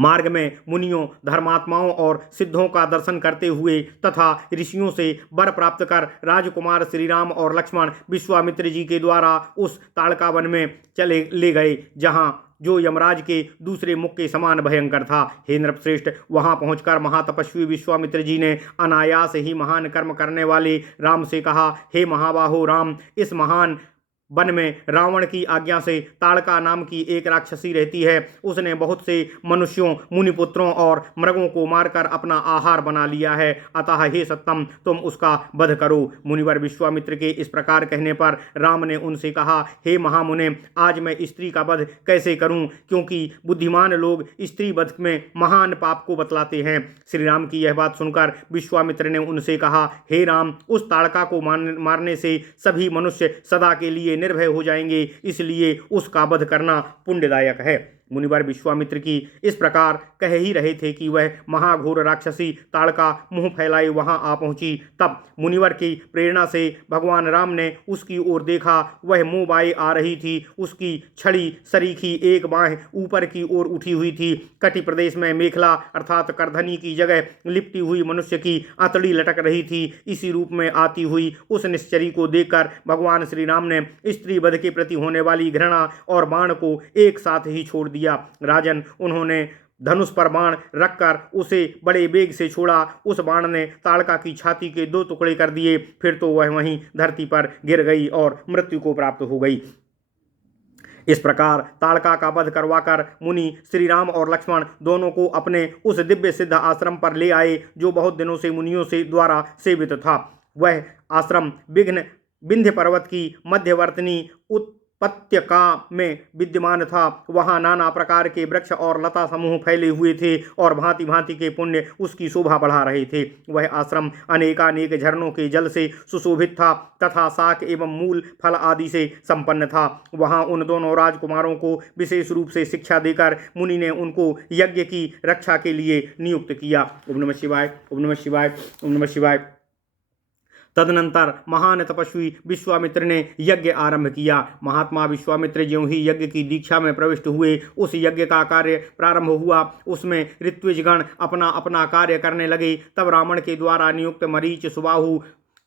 मार्ग में मुनियों, धर्मात्माओं और सिद्धों का दर्शन करते हुए तथा ऋषियों से वर प्राप्त कर राजकुमार श्री राम और लक्ष्मण विश्वामित्र जी के द्वारा उस ताड़का वन में चले ले गए, जहां जो यमराज के दूसरे मुख के समान भयंकर था। हे नृपश्रेष्ठ, वहां पहुंचकर महातपस्वी विश्वामित्र जी ने अनायास ही महान कर्म करने वाले राम से कहा, हे महाबाहो राम, इस महान वन में रावण की आज्ञा से ताड़का नाम की एक राक्षसी रहती है। उसने बहुत से मनुष्यों, मुनिपुत्रों और मृगों को मारकर अपना आहार बना लिया है। अतः हे सत्तम, तुम उसका वध करो। मुनिवर विश्वामित्र के इस प्रकार कहने पर राम ने उनसे कहा, हे महामुने, आज मैं स्त्री का वध कैसे करूं, क्योंकि बुद्धिमान लोग स्त्री वध में महान पाप को बतलाते हैं। श्री राम की यह बात सुनकर विश्वामित्र ने उनसे कहा, हे राम, उस ताड़का को मारने से सभी मनुष्य सदा के लिए निर्भय हो जाएंगे, इसलिए उसका वध करना पुण्यदायक है। मुनिवर विश्वामित्र की इस प्रकार कह ही रहे थे कि वह महाघोर राक्षसी ताड़का मुंह फैलाए वहां आ पहुंची। तब मुनिवर की प्रेरणा से भगवान राम ने उसकी ओर देखा। वह मुंह बाए आ रही थी। उसकी छड़ी सरीखी एक बाह ऊपर की ओर उठी हुई थी। कटि प्रदेश में मेखला अर्थात करधनी की जगह लिपटी हुई मनुष्य की अतड़ी लटक रही थी। इसी रूप में आती हुई उस निश्चरी को देखकर भगवान श्री राम ने स्त्री वध के प्रति होने वाली घृणा और बाण को एक साथ ही छोड़ दिया। राजन, उन्होंने धनुष पर बाण रखकर उसे बड़े वेग से छोड़ा। उस बाण ने ताड़का की छाती के 2 टुकड़े कर दिए। फिर तो वह वहीं धरती पर गिर गई और मृत्यु को प्राप्त हो गई। इस प्रकार ताड़का का वध करवाकर मुनि श्री राम और लक्ष्मण दोनों को अपने उस दिव्य सिद्ध आश्रम पर ले आए, जो बहुत दिनों से मुनियों से द्वारा सेवित था। वह आश्रम विघ्न विंध्य पर्वत की मध्यवर्तनी उपत्यका में विद्यमान था। वहां नाना प्रकार के वृक्ष और लता समूह फैले हुए थे और भांति भांति के पुण्य उसकी शोभा बढ़ा रहे थे। वह आश्रम अनेकानेक झरनों के जल से सुशोभित था तथा शाक एवं मूल फल आदि से संपन्न था। वहां उन दोनों राजकुमारों को विशेष रूप से शिक्षा देकर मुनि ने उनको यज्ञ की रक्षा के लिए नियुक्त किया। ओम नमः शिवाय, ओम नमः शिवाय, ओम नमः शिवाय। तदनंतर महान तपस्वी विश्वामित्र ने यज्ञ आरंभ किया। महात्मा विश्वामित्र ज्यों ही यज्ञ की दीक्षा में प्रविष्ट हुए, उस यज्ञ का कार्य प्रारंभ हुआ। उसमें ऋत्विजगण अपना अपना कार्य करने लगे। तब रावण के द्वारा नियुक्त मरीच, सुबाहु,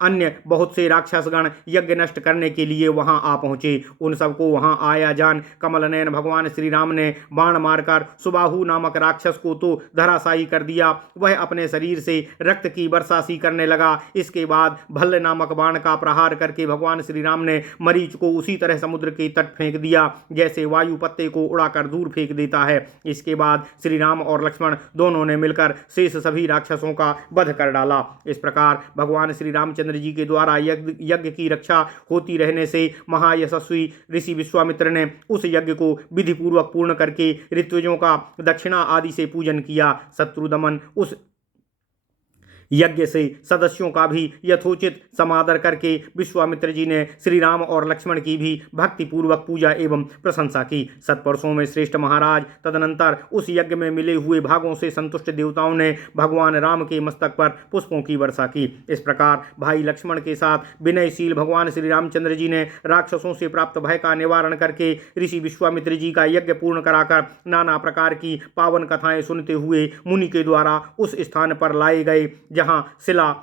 अन्य बहुत से राक्षसगण यज्ञ नष्ट करने के लिए वहां आ पहुंचे। उन सबको वहां आया जान कमल नयन भगवान श्री राम ने बाण मारकर सुबाहु नामक राक्षस को तो धराशायी कर दिया। वह अपने शरीर से रक्त की वर्षा सी करने लगा। इसके बाद भल्ल नामक बाण का प्रहार करके भगवान श्री राम ने मरीच को उसी तरह समुद्र के तट फेंक दिया जैसे वायु पत्ते को उड़ाकर दूर फेंक देता है। इसके बाद श्री राम और लक्ष्मण दोनों ने मिलकर शेष सभी राक्षसों का वध कर डाला। इस प्रकार भगवान श्री रामचंद्र जी के द्वारा यज्ञ की रक्षा होती रहने से महायशस्वी ऋषि विश्वामित्र ने उस यज्ञ को विधि पूर्वक पूर्ण करके ऋत्विजों का दक्षिणा आदि से पूजन किया। शत्रु दमन उस यज्ञ से सदस्यों का भी यथोचित समादर करके विश्वामित्र जी ने श्री राम और लक्ष्मण की भी भक्ति पूर्वक पूजा एवं प्रशंसा की। सत्पुरुषों में श्रेष्ठ महाराज तदनंतर उस यज्ञ में मिले हुए भागों से संतुष्ट देवताओं ने भगवान राम के मस्तक पर पुष्पों की वर्षा की। इस प्रकार भाई लक्ष्मण के साथ विनयशील भगवान श्री रामचंद्र जी ने राक्षसों से प्राप्त भय का निवारण करके ऋषि विश्वामित्र जी का यज्ञ पूर्ण कराकर नाना प्रकार की पावन कथाएं सुनते हुए मुनि के द्वारा उस स्थान पर लाए गए जहाँ शिला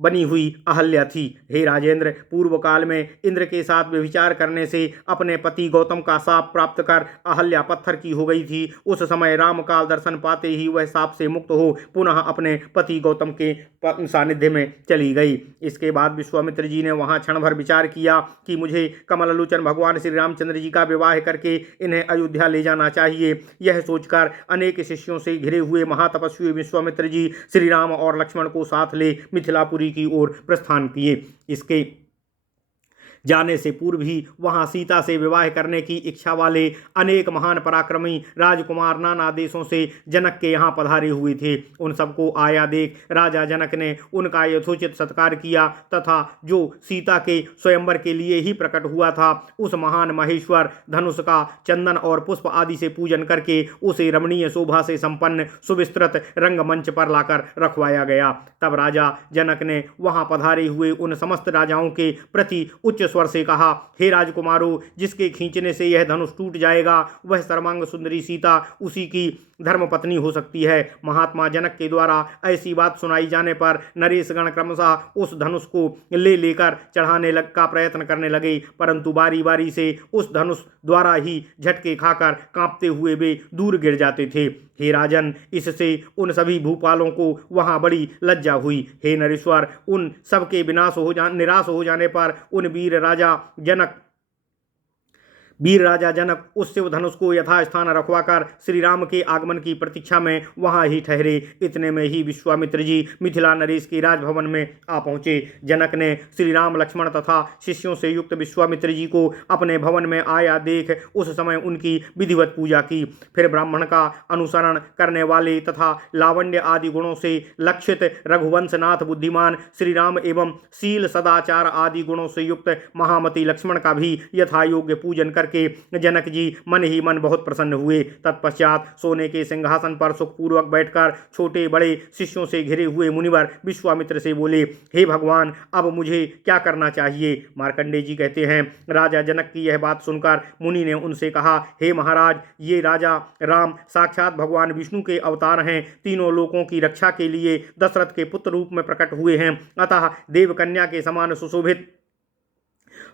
बनी हुई अहल्या थी। हे राजेंद्र, पूर्व काल में इंद्र के साथ व्यभिचार करने से अपने पति गौतम का शाप प्राप्त कर अहल्या पत्थर की हो गई थी। उस समय राम का दर्शन पाते ही वह शाप से मुक्त हो पुनः अपने पति गौतम के सानिध्य में चली गई। इसके बाद विश्वामित्र जी ने वहां क्षण भर विचार किया कि मुझे कमललोचन भगवान श्री रामचंद्र जी का विवाह करके इन्हें अयोध्या ले जाना चाहिए। यह सोचकर अनेक शिष्यों से घिरे हुए महातपस्वी विश्वामित्र जी श्री राम और लक्ष्मण को साथ ले मिथिलापुरी की ओर प्रस्थान किए। इसके जाने से पूर्व ही वहां सीता से विवाह करने की इच्छा वाले अनेक महान पराक्रमी राजकुमार नाना देशों से जनक के यहाँ पधारे हुए थे। उन सबको आया देख राजा जनक ने उनका यथोचित सत्कार किया तथा जो सीता के स्वयंवर के लिए ही प्रकट हुआ था उस महान महेश्वर धनुष का चंदन और पुष्प आदि से पूजन करके उसे रमणीय शोभा से संपन्न सुविस्तृत रंगमंच पर लाकर रखवाया गया। तब राजा जनक ने वहां पधारे हुए उन समस्त राजाओं के प्रति उच्च स्वर से कहा, हे राजकुमारों, जिसके खींचने से यह धनुष टूट जाएगा वह सर्वांग सुंदरी सीता उसी की धर्मपत्नी हो सकती है। महात्मा जनक के द्वारा ऐसी बात सुनाई जाने पर नरेशगण क्रमशः उस धनुष को लेकर चढ़ाने का प्रयत्न करने लगे, परंतु बारी बारी से उस धनुष द्वारा ही झटके खाकर कांपते हुए वे दूर गिर जाते थे। हे राजन, इससे उन सभी भूपालों को वहां बड़ी लज्जा हुई। हे नरेश्वर, उन सबके निराश हो जाने पर उन वीर राजा जनक उस शिव धनुष को यथास्थान रखवाकर श्री राम के आगमन की प्रतीक्षा में वहां ही ठहरे। इतने में ही विश्वामित्र जी मिथिला नरेश के राजभवन में आ पहुंचे। जनक ने श्री राम लक्ष्मण तथा शिष्यों से युक्त विश्वामित्र जी को अपने भवन में आया देख उस समय उनकी विधिवत पूजा की। फिर ब्राह्मण का अनुसरण करने वाले तथा लावण्य आदि गुणों से लक्षित रघुवंशनाथ बुद्धिमान श्री राम एवं शील सदाचार आदि गुणों से युक्त महामती लक्ष्मण का भी यथायोग्य पूजन कर के जनक जी मन ही मन बहुत प्रसन्न हुए। तत्पश्चात सोने के सिंहासन पर सुखपूर्वक बैठकर छोटे बड़े शिष्यों से घिरे हुए मुनिवर विश्वामित्र से बोले, हे भगवान, अब मुझे क्या करना चाहिए? मार्कंडेय जी कहते हैं, राजा जनक की यह बात सुनकर मुनि ने उनसे कहा, हे महाराज, ये राजा राम साक्षात भगवान विष्णु के अवतार हैं। तीनों लोकों की रक्षा के लिए दशरथ के पुत्र रूप में प्रकट हुए हैं। अतः देवकन्या के समान सुशोभित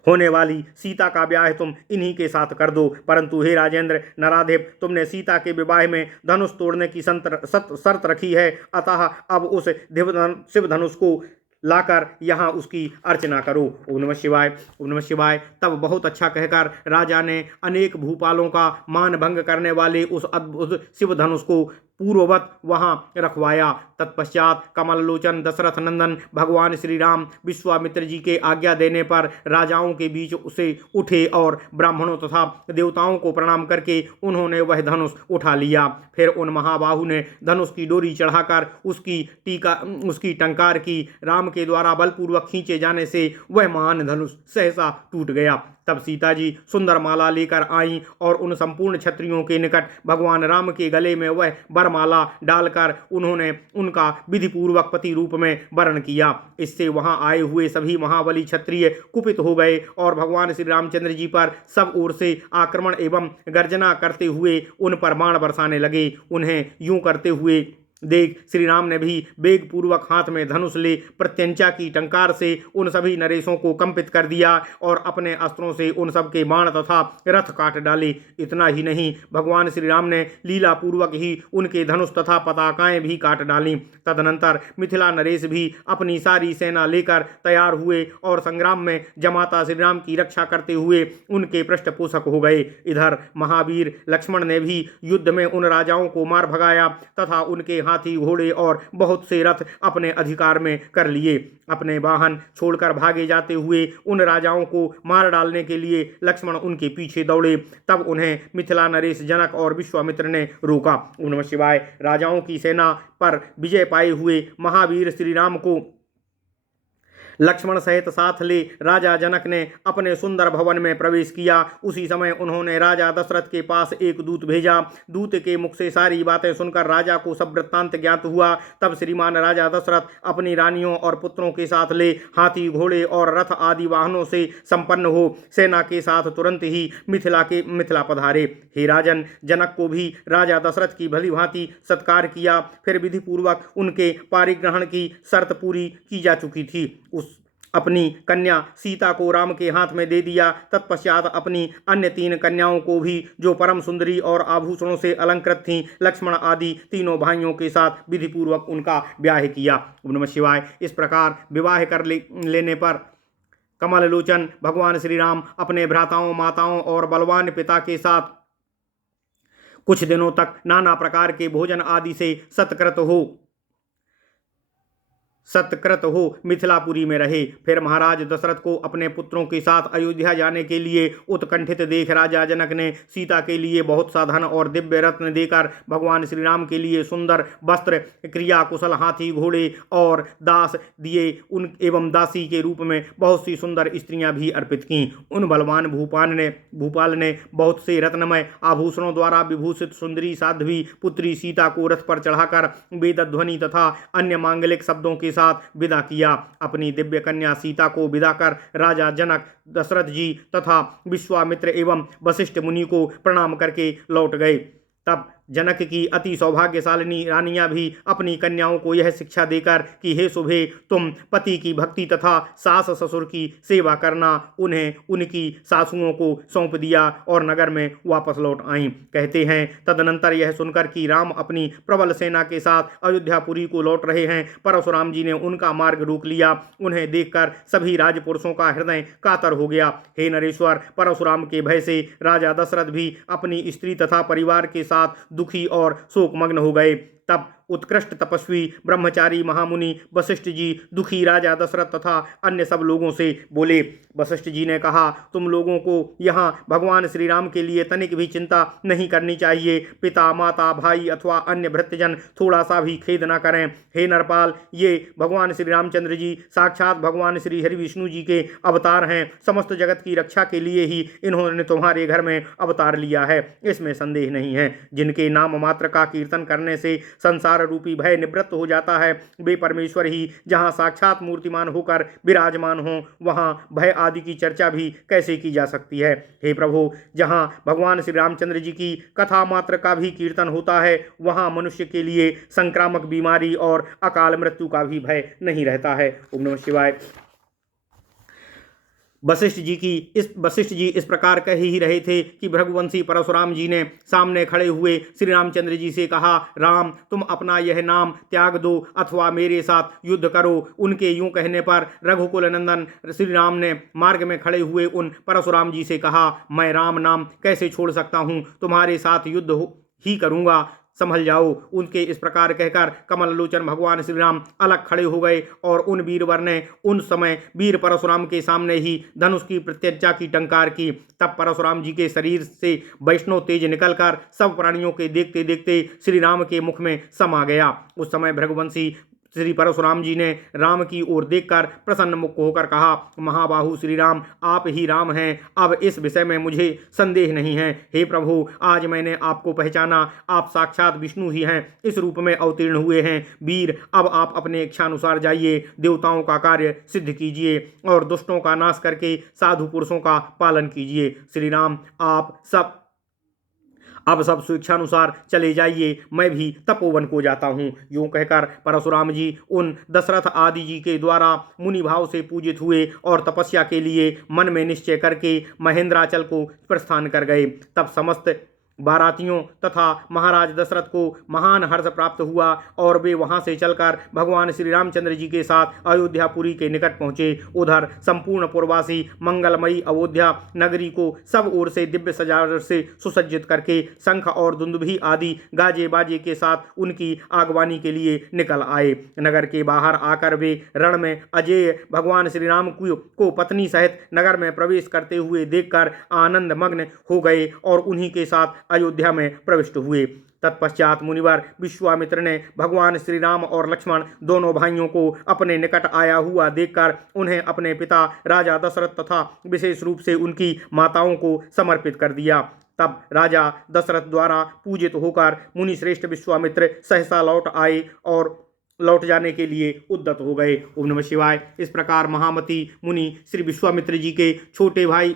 होने वाली सीता का ब्याह तुम इन्हीं के साथ कर दो। परंतु हे राजेंद्र नराधिप, तुमने सीता के विवाह में धनुष तोड़ने की शर्त रखी है, अतः अब उस शिव धनुष को लाकर यहाँ उसकी अर्चना करो। ओम नमः शिवाय, ओम नमः शिवाय। तब बहुत अच्छा कहकर राजा ने अनेक भूपालों का मान भंग करने वाले उस अद्भुत शिव धनुष को पूर्ववत वहां रखवाया। तत्पश्चात कमललोचन दशरथ नंदन भगवान श्री राम विश्वामित्र जी के आज्ञा देने पर राजाओं के बीच उसे उठे और ब्राह्मणों तथा देवताओं को प्रणाम करके उन्होंने वह धनुष उठा लिया। फिर उन महाबाहु ने धनुष की डोरी चढ़ाकर उसकी टंकार की। राम के द्वारा बलपूर्वक खींचे जाने से वह महान धनुष सहसा टूट गया। तब सीता जी सुंदर माला लेकर आईं और उन संपूर्ण क्षत्रियों के निकट भगवान राम के गले में वह वरमाला डालकर उन्होंने उनका विधिपूर्वक पति रूप में वरण किया। इससे वहां आए हुए सभी महाबली क्षत्रिय कुपित हो गए और भगवान श्री रामचंद्र जी पर सब ओर से आक्रमण एवं गर्जना करते हुए उन पर बाण बरसाने लगे। उन्हें यूं करते हुए देख श्री राम ने भी वेग पूर्वक हाथ में धनुष ले प्रत्यंचा की टंकार से उन सभी नरेशों को कंपित कर दिया और अपने अस्त्रों से उन सब के बाण तथा रथ काट डाले। इतना ही नहीं, भगवान श्री राम ने लीला पूर्वक ही उनके धनुष तथा पताकाएं भी काट डाली। तदनंतर मिथिला नरेश भी अपनी सारी सेना लेकर तैयार हुए और संग्राम में जमाता श्री राम की रक्षा करते हुए उनके पृष्ठपोषक हो गए। इधर महावीर लक्ष्मण ने भी युद्ध में उन राजाओं को मार भगाया तथा उनके हाथी घोड़े और बहुत से रथ अपने अधिकार में कर लिए। अपने वाहन छोड़कर भागे जाते हुए उन राजाओं को मार डालने के लिए लक्ष्मण उनके पीछे दौड़े। तब उन्हें मिथिला नरेश जनक और विश्वामित्र ने रोका। ओम नमः शिवाय। राजाओं की सेना पर विजय पाए हुए महावीर श्री राम को लक्ष्मण सहित साथ ले राजा जनक ने अपने सुंदर भवन में प्रवेश किया। उसी समय उन्होंने राजा दशरथ के पास एक दूत भेजा। दूत के मुख से सारी बातें सुनकर राजा को सब वृत्तांत ज्ञात हुआ। तब श्रीमान राजा दशरथ अपनी रानियों और पुत्रों के साथ ले हाथी घोड़े और रथ आदि वाहनों से संपन्न हो सेना के साथ तुरंत ही मिथिला पधारे। हे राजन, जनक को भी राजा दशरथ की भली भांति सत्कार किया। फिर विधि पूर्वक उनके पारिग्रहण की शर्त पूरी की जा चुकी थी। अपनी कन्या सीता को राम के हाथ में दे दिया। तत्पश्चात अपनी अन्य 3 कन्याओं को भी, जो परम सुंदरी और आभूषणों से अलंकृत थीं, लक्ष्मण आदि तीनों भाइयों के साथ विधिपूर्वक उनका ब्याह किया। ओम नमः शिवाय। इस प्रकार विवाह कर लेने पर कमल लोचन भगवान श्री राम अपने भ्राताओं, माताओं और बलवान पिता के साथ कुछ दिनों तक नाना प्रकार के भोजन आदि से सत्कृत हो मिथिलापुरी में रहे। फिर महाराज दशरथ को अपने पुत्रों के साथ अयोध्या जाने के लिए उत्कंठित देख राजा जनक ने सीता के लिए बहुत सा धन और दिव्य रत्न देकर भगवान श्री राम के लिए सुंदर वस्त्र, क्रिया कुशल हाथी घोड़े और दास दिए। उन एवं दासी के रूप में बहुत सी सुंदर स्त्रियां भी अर्पित की। उन बलवान भूपाल ने बहुत से रत्नमय आभूषणों द्वारा विभूषित सुंदरी साध्वी पुत्री सीता को रथ पर चढ़ाकर वेदध्वनि तथा अन्य मांगलिक शब्दों के साथ विदा किया। अपनी दिव्य कन्या सीता को विदा कर राजा जनक, दशरथ जी तथा विश्वामित्र एवं वशिष्ठ मुनि को प्रणाम करके लौट गए। तब जनक की अति सौभाग्यशालिनी रानियां भी अपनी कन्याओं को यह शिक्षा देकर कि हे शुभे, तुम पति की भक्ति तथा सास ससुर की सेवा करना, उन्हें उनकी सासुओं को सौंप दिया और नगर में वापस लौट आईं। कहते हैं तदनंतर यह सुनकर कि राम अपनी प्रबल सेना के साथ अयोध्यापुरी को लौट रहे हैं, परशुराम जी ने उनका मार्ग रोक लिया। उन्हें देखकर सभी राजपुरुषों का हृदय कातर हो गया। हे नरेश्वर, परशुराम के भय से राजा दशरथ भी अपनी स्त्री तथा परिवार के साथ दुखी और शोकमग्न हो गए। तब उत्कृष्ट तपस्वी ब्रह्मचारी महामुनि वशिष्ठ जी दुखी राजा दशरथ तथा अन्य सब लोगों से बोले। वशिष्ठ जी ने कहा, तुम लोगों को यहाँ भगवान श्री राम के लिए तनिक भी चिंता नहीं करनी चाहिए। पिता, माता, भाई अथवा अन्य भृत्यजन थोड़ा सा भी खेद न करें। हे नरपाल, ये भगवान श्री रामचंद्र जी साक्षात भगवान श्री हरि विष्णु जी के अवतार हैं। समस्त जगत की रक्षा के लिए ही इन्होंने तुम्हारे घर में अवतार लिया है, इसमें संदेह नहीं है। जिनके नाम मात्र का कीर्तन करने से संसार रूपी भय निवृत्त हो जाता है, वे परमेश्वर ही जहां साक्षात मूर्तिमान होकर विराजमान हो, वहां भय आदि की चर्चा भी कैसे की जा सकती है। हे प्रभु, जहां भगवान श्री रामचंद्र जी की कथा मात्र का भी कीर्तन होता है, वहां मनुष्य के लिए संक्रामक बीमारी और अकाल मृत्यु का भी भय नहीं रहता है। ओम नमः शिवाय। वशिष्ठ जी इस प्रकार कह ही रहे थे कि भृगुवंशी परशुराम जी ने सामने खड़े हुए श्री रामचंद्र जी से कहा, राम, तुम अपना यह नाम त्याग दो अथवा मेरे साथ युद्ध करो। उनके यूं कहने पर रघुकुल नंदन श्री राम ने मार्ग में खड़े हुए उन परशुराम जी से कहा, मैं राम नाम कैसे छोड़ सकता हूँ, तुम्हारे साथ युद्ध ही करूँगा। संभल जाओ। उनके इस प्रकार कहकर कमल लोचन भगवान श्री राम अलग खड़े हो गए और उन वीरवर ने उन समय वीर परशुराम के सामने ही धनुष की प्रत्यज्ञा की टंकार की। तब परशुराम जी के शरीर से वैष्णव तेज निकलकर सब प्राणियों के देखते देखते श्री राम के मुख में समा गया। उस समय भृगुवंशी श्री परशुराम जी ने राम की ओर देखकर प्रसन्न मुख होकर कहा, महाबाहु श्री राम, आप ही राम हैं। अब इस विषय में मुझे संदेह नहीं है। हे प्रभु, आज मैंने आपको पहचाना, आप साक्षात विष्णु ही हैं, इस रूप में अवतीर्ण हुए हैं। वीर, अब आप अपने इच्छानुसार जाइए, देवताओं का कार्य सिद्ध कीजिए और दुष्टों का नाश करके साधु पुरुषों का पालन कीजिए। श्री राम, आप अब सब स्वेच्छानुसार चले जाइए, मैं भी तपोवन को जाता हूँ। यूं कहकर परशुराम जी उन दशरथ आदि जी के द्वारा मुनि भाव से पूजित हुए और तपस्या के लिए मन में निश्चय करके महेंद्राचल को प्रस्थान कर गए। तब समस्त बारातियों तथा महाराज दशरथ को महान हर्ष प्राप्त हुआ और वे वहां से चलकर भगवान श्री रामचंद्र जी के साथ अयोध्यापुरी के निकट पहुंचे। उधर संपूर्ण पूर्वासी मंगलमयी अयोध्या नगरी को सब ओर से दिव्य सजावट से सुसज्जित करके शंख और दुंदुभी आदि गाजे बाजे के साथ उनकी आगवानी के लिए निकल आए। नगर के बाहर आकर वे रण में अजेय भगवान श्री राम को पत्नी सहित नगर में प्रवेश करते हुए देखकर आनंद मग्न हो गए और उन्हीं के साथ अयोध्या में प्रविष्ट हुए। तत्पश्चात मुनिवर विश्वामित्र ने भगवान श्री राम और लक्ष्मण दोनों भाइयों को अपने निकट आया हुआ देखकर उन्हें अपने पिता राजा दशरथ तथा विशेष रूप से उनकी माताओं को समर्पित कर दिया। तब राजा दशरथ द्वारा पूजित होकर मुनि श्रेष्ठ विश्वामित्र सहसा लौट आए और लौट जाने के लिए उद्यत हो गए। ओम नमः शिवाय। इस प्रकार महामती मुनि श्री विश्वामित्र जी के छोटे भाई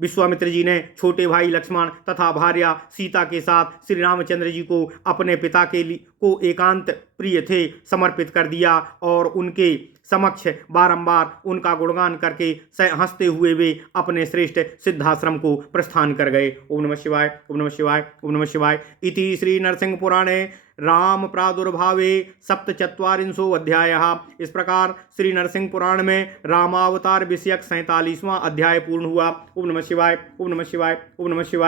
विश्वामित्र जी ने छोटे भाई लक्ष्मण तथा भार्या सीता के साथ श्री रामचंद्र जी को अपने पिता को एकांत प्रिय थे समर्पित कर दिया और उनके समक्ष बारंबार उनका गुणगान करके हंसते हुए वे अपने श्रेष्ठ सिद्धाश्रम को प्रस्थान कर गए। ओम नमः शिवाय, ओम नमः शिवाय, ओम नमः शिवाय। इति श्री नरसिंह पुराणे राम प्रादुर्भावे सप्तचत्वारिंशो अध्यायः। इस प्रकार श्री नरसिंह पुराण में रामावतार विषयक 47वां अध्याय पूर्ण हुआ। ओम नमः शिवाय, ओम नमः शिवाय, ओम नमः शिवाय।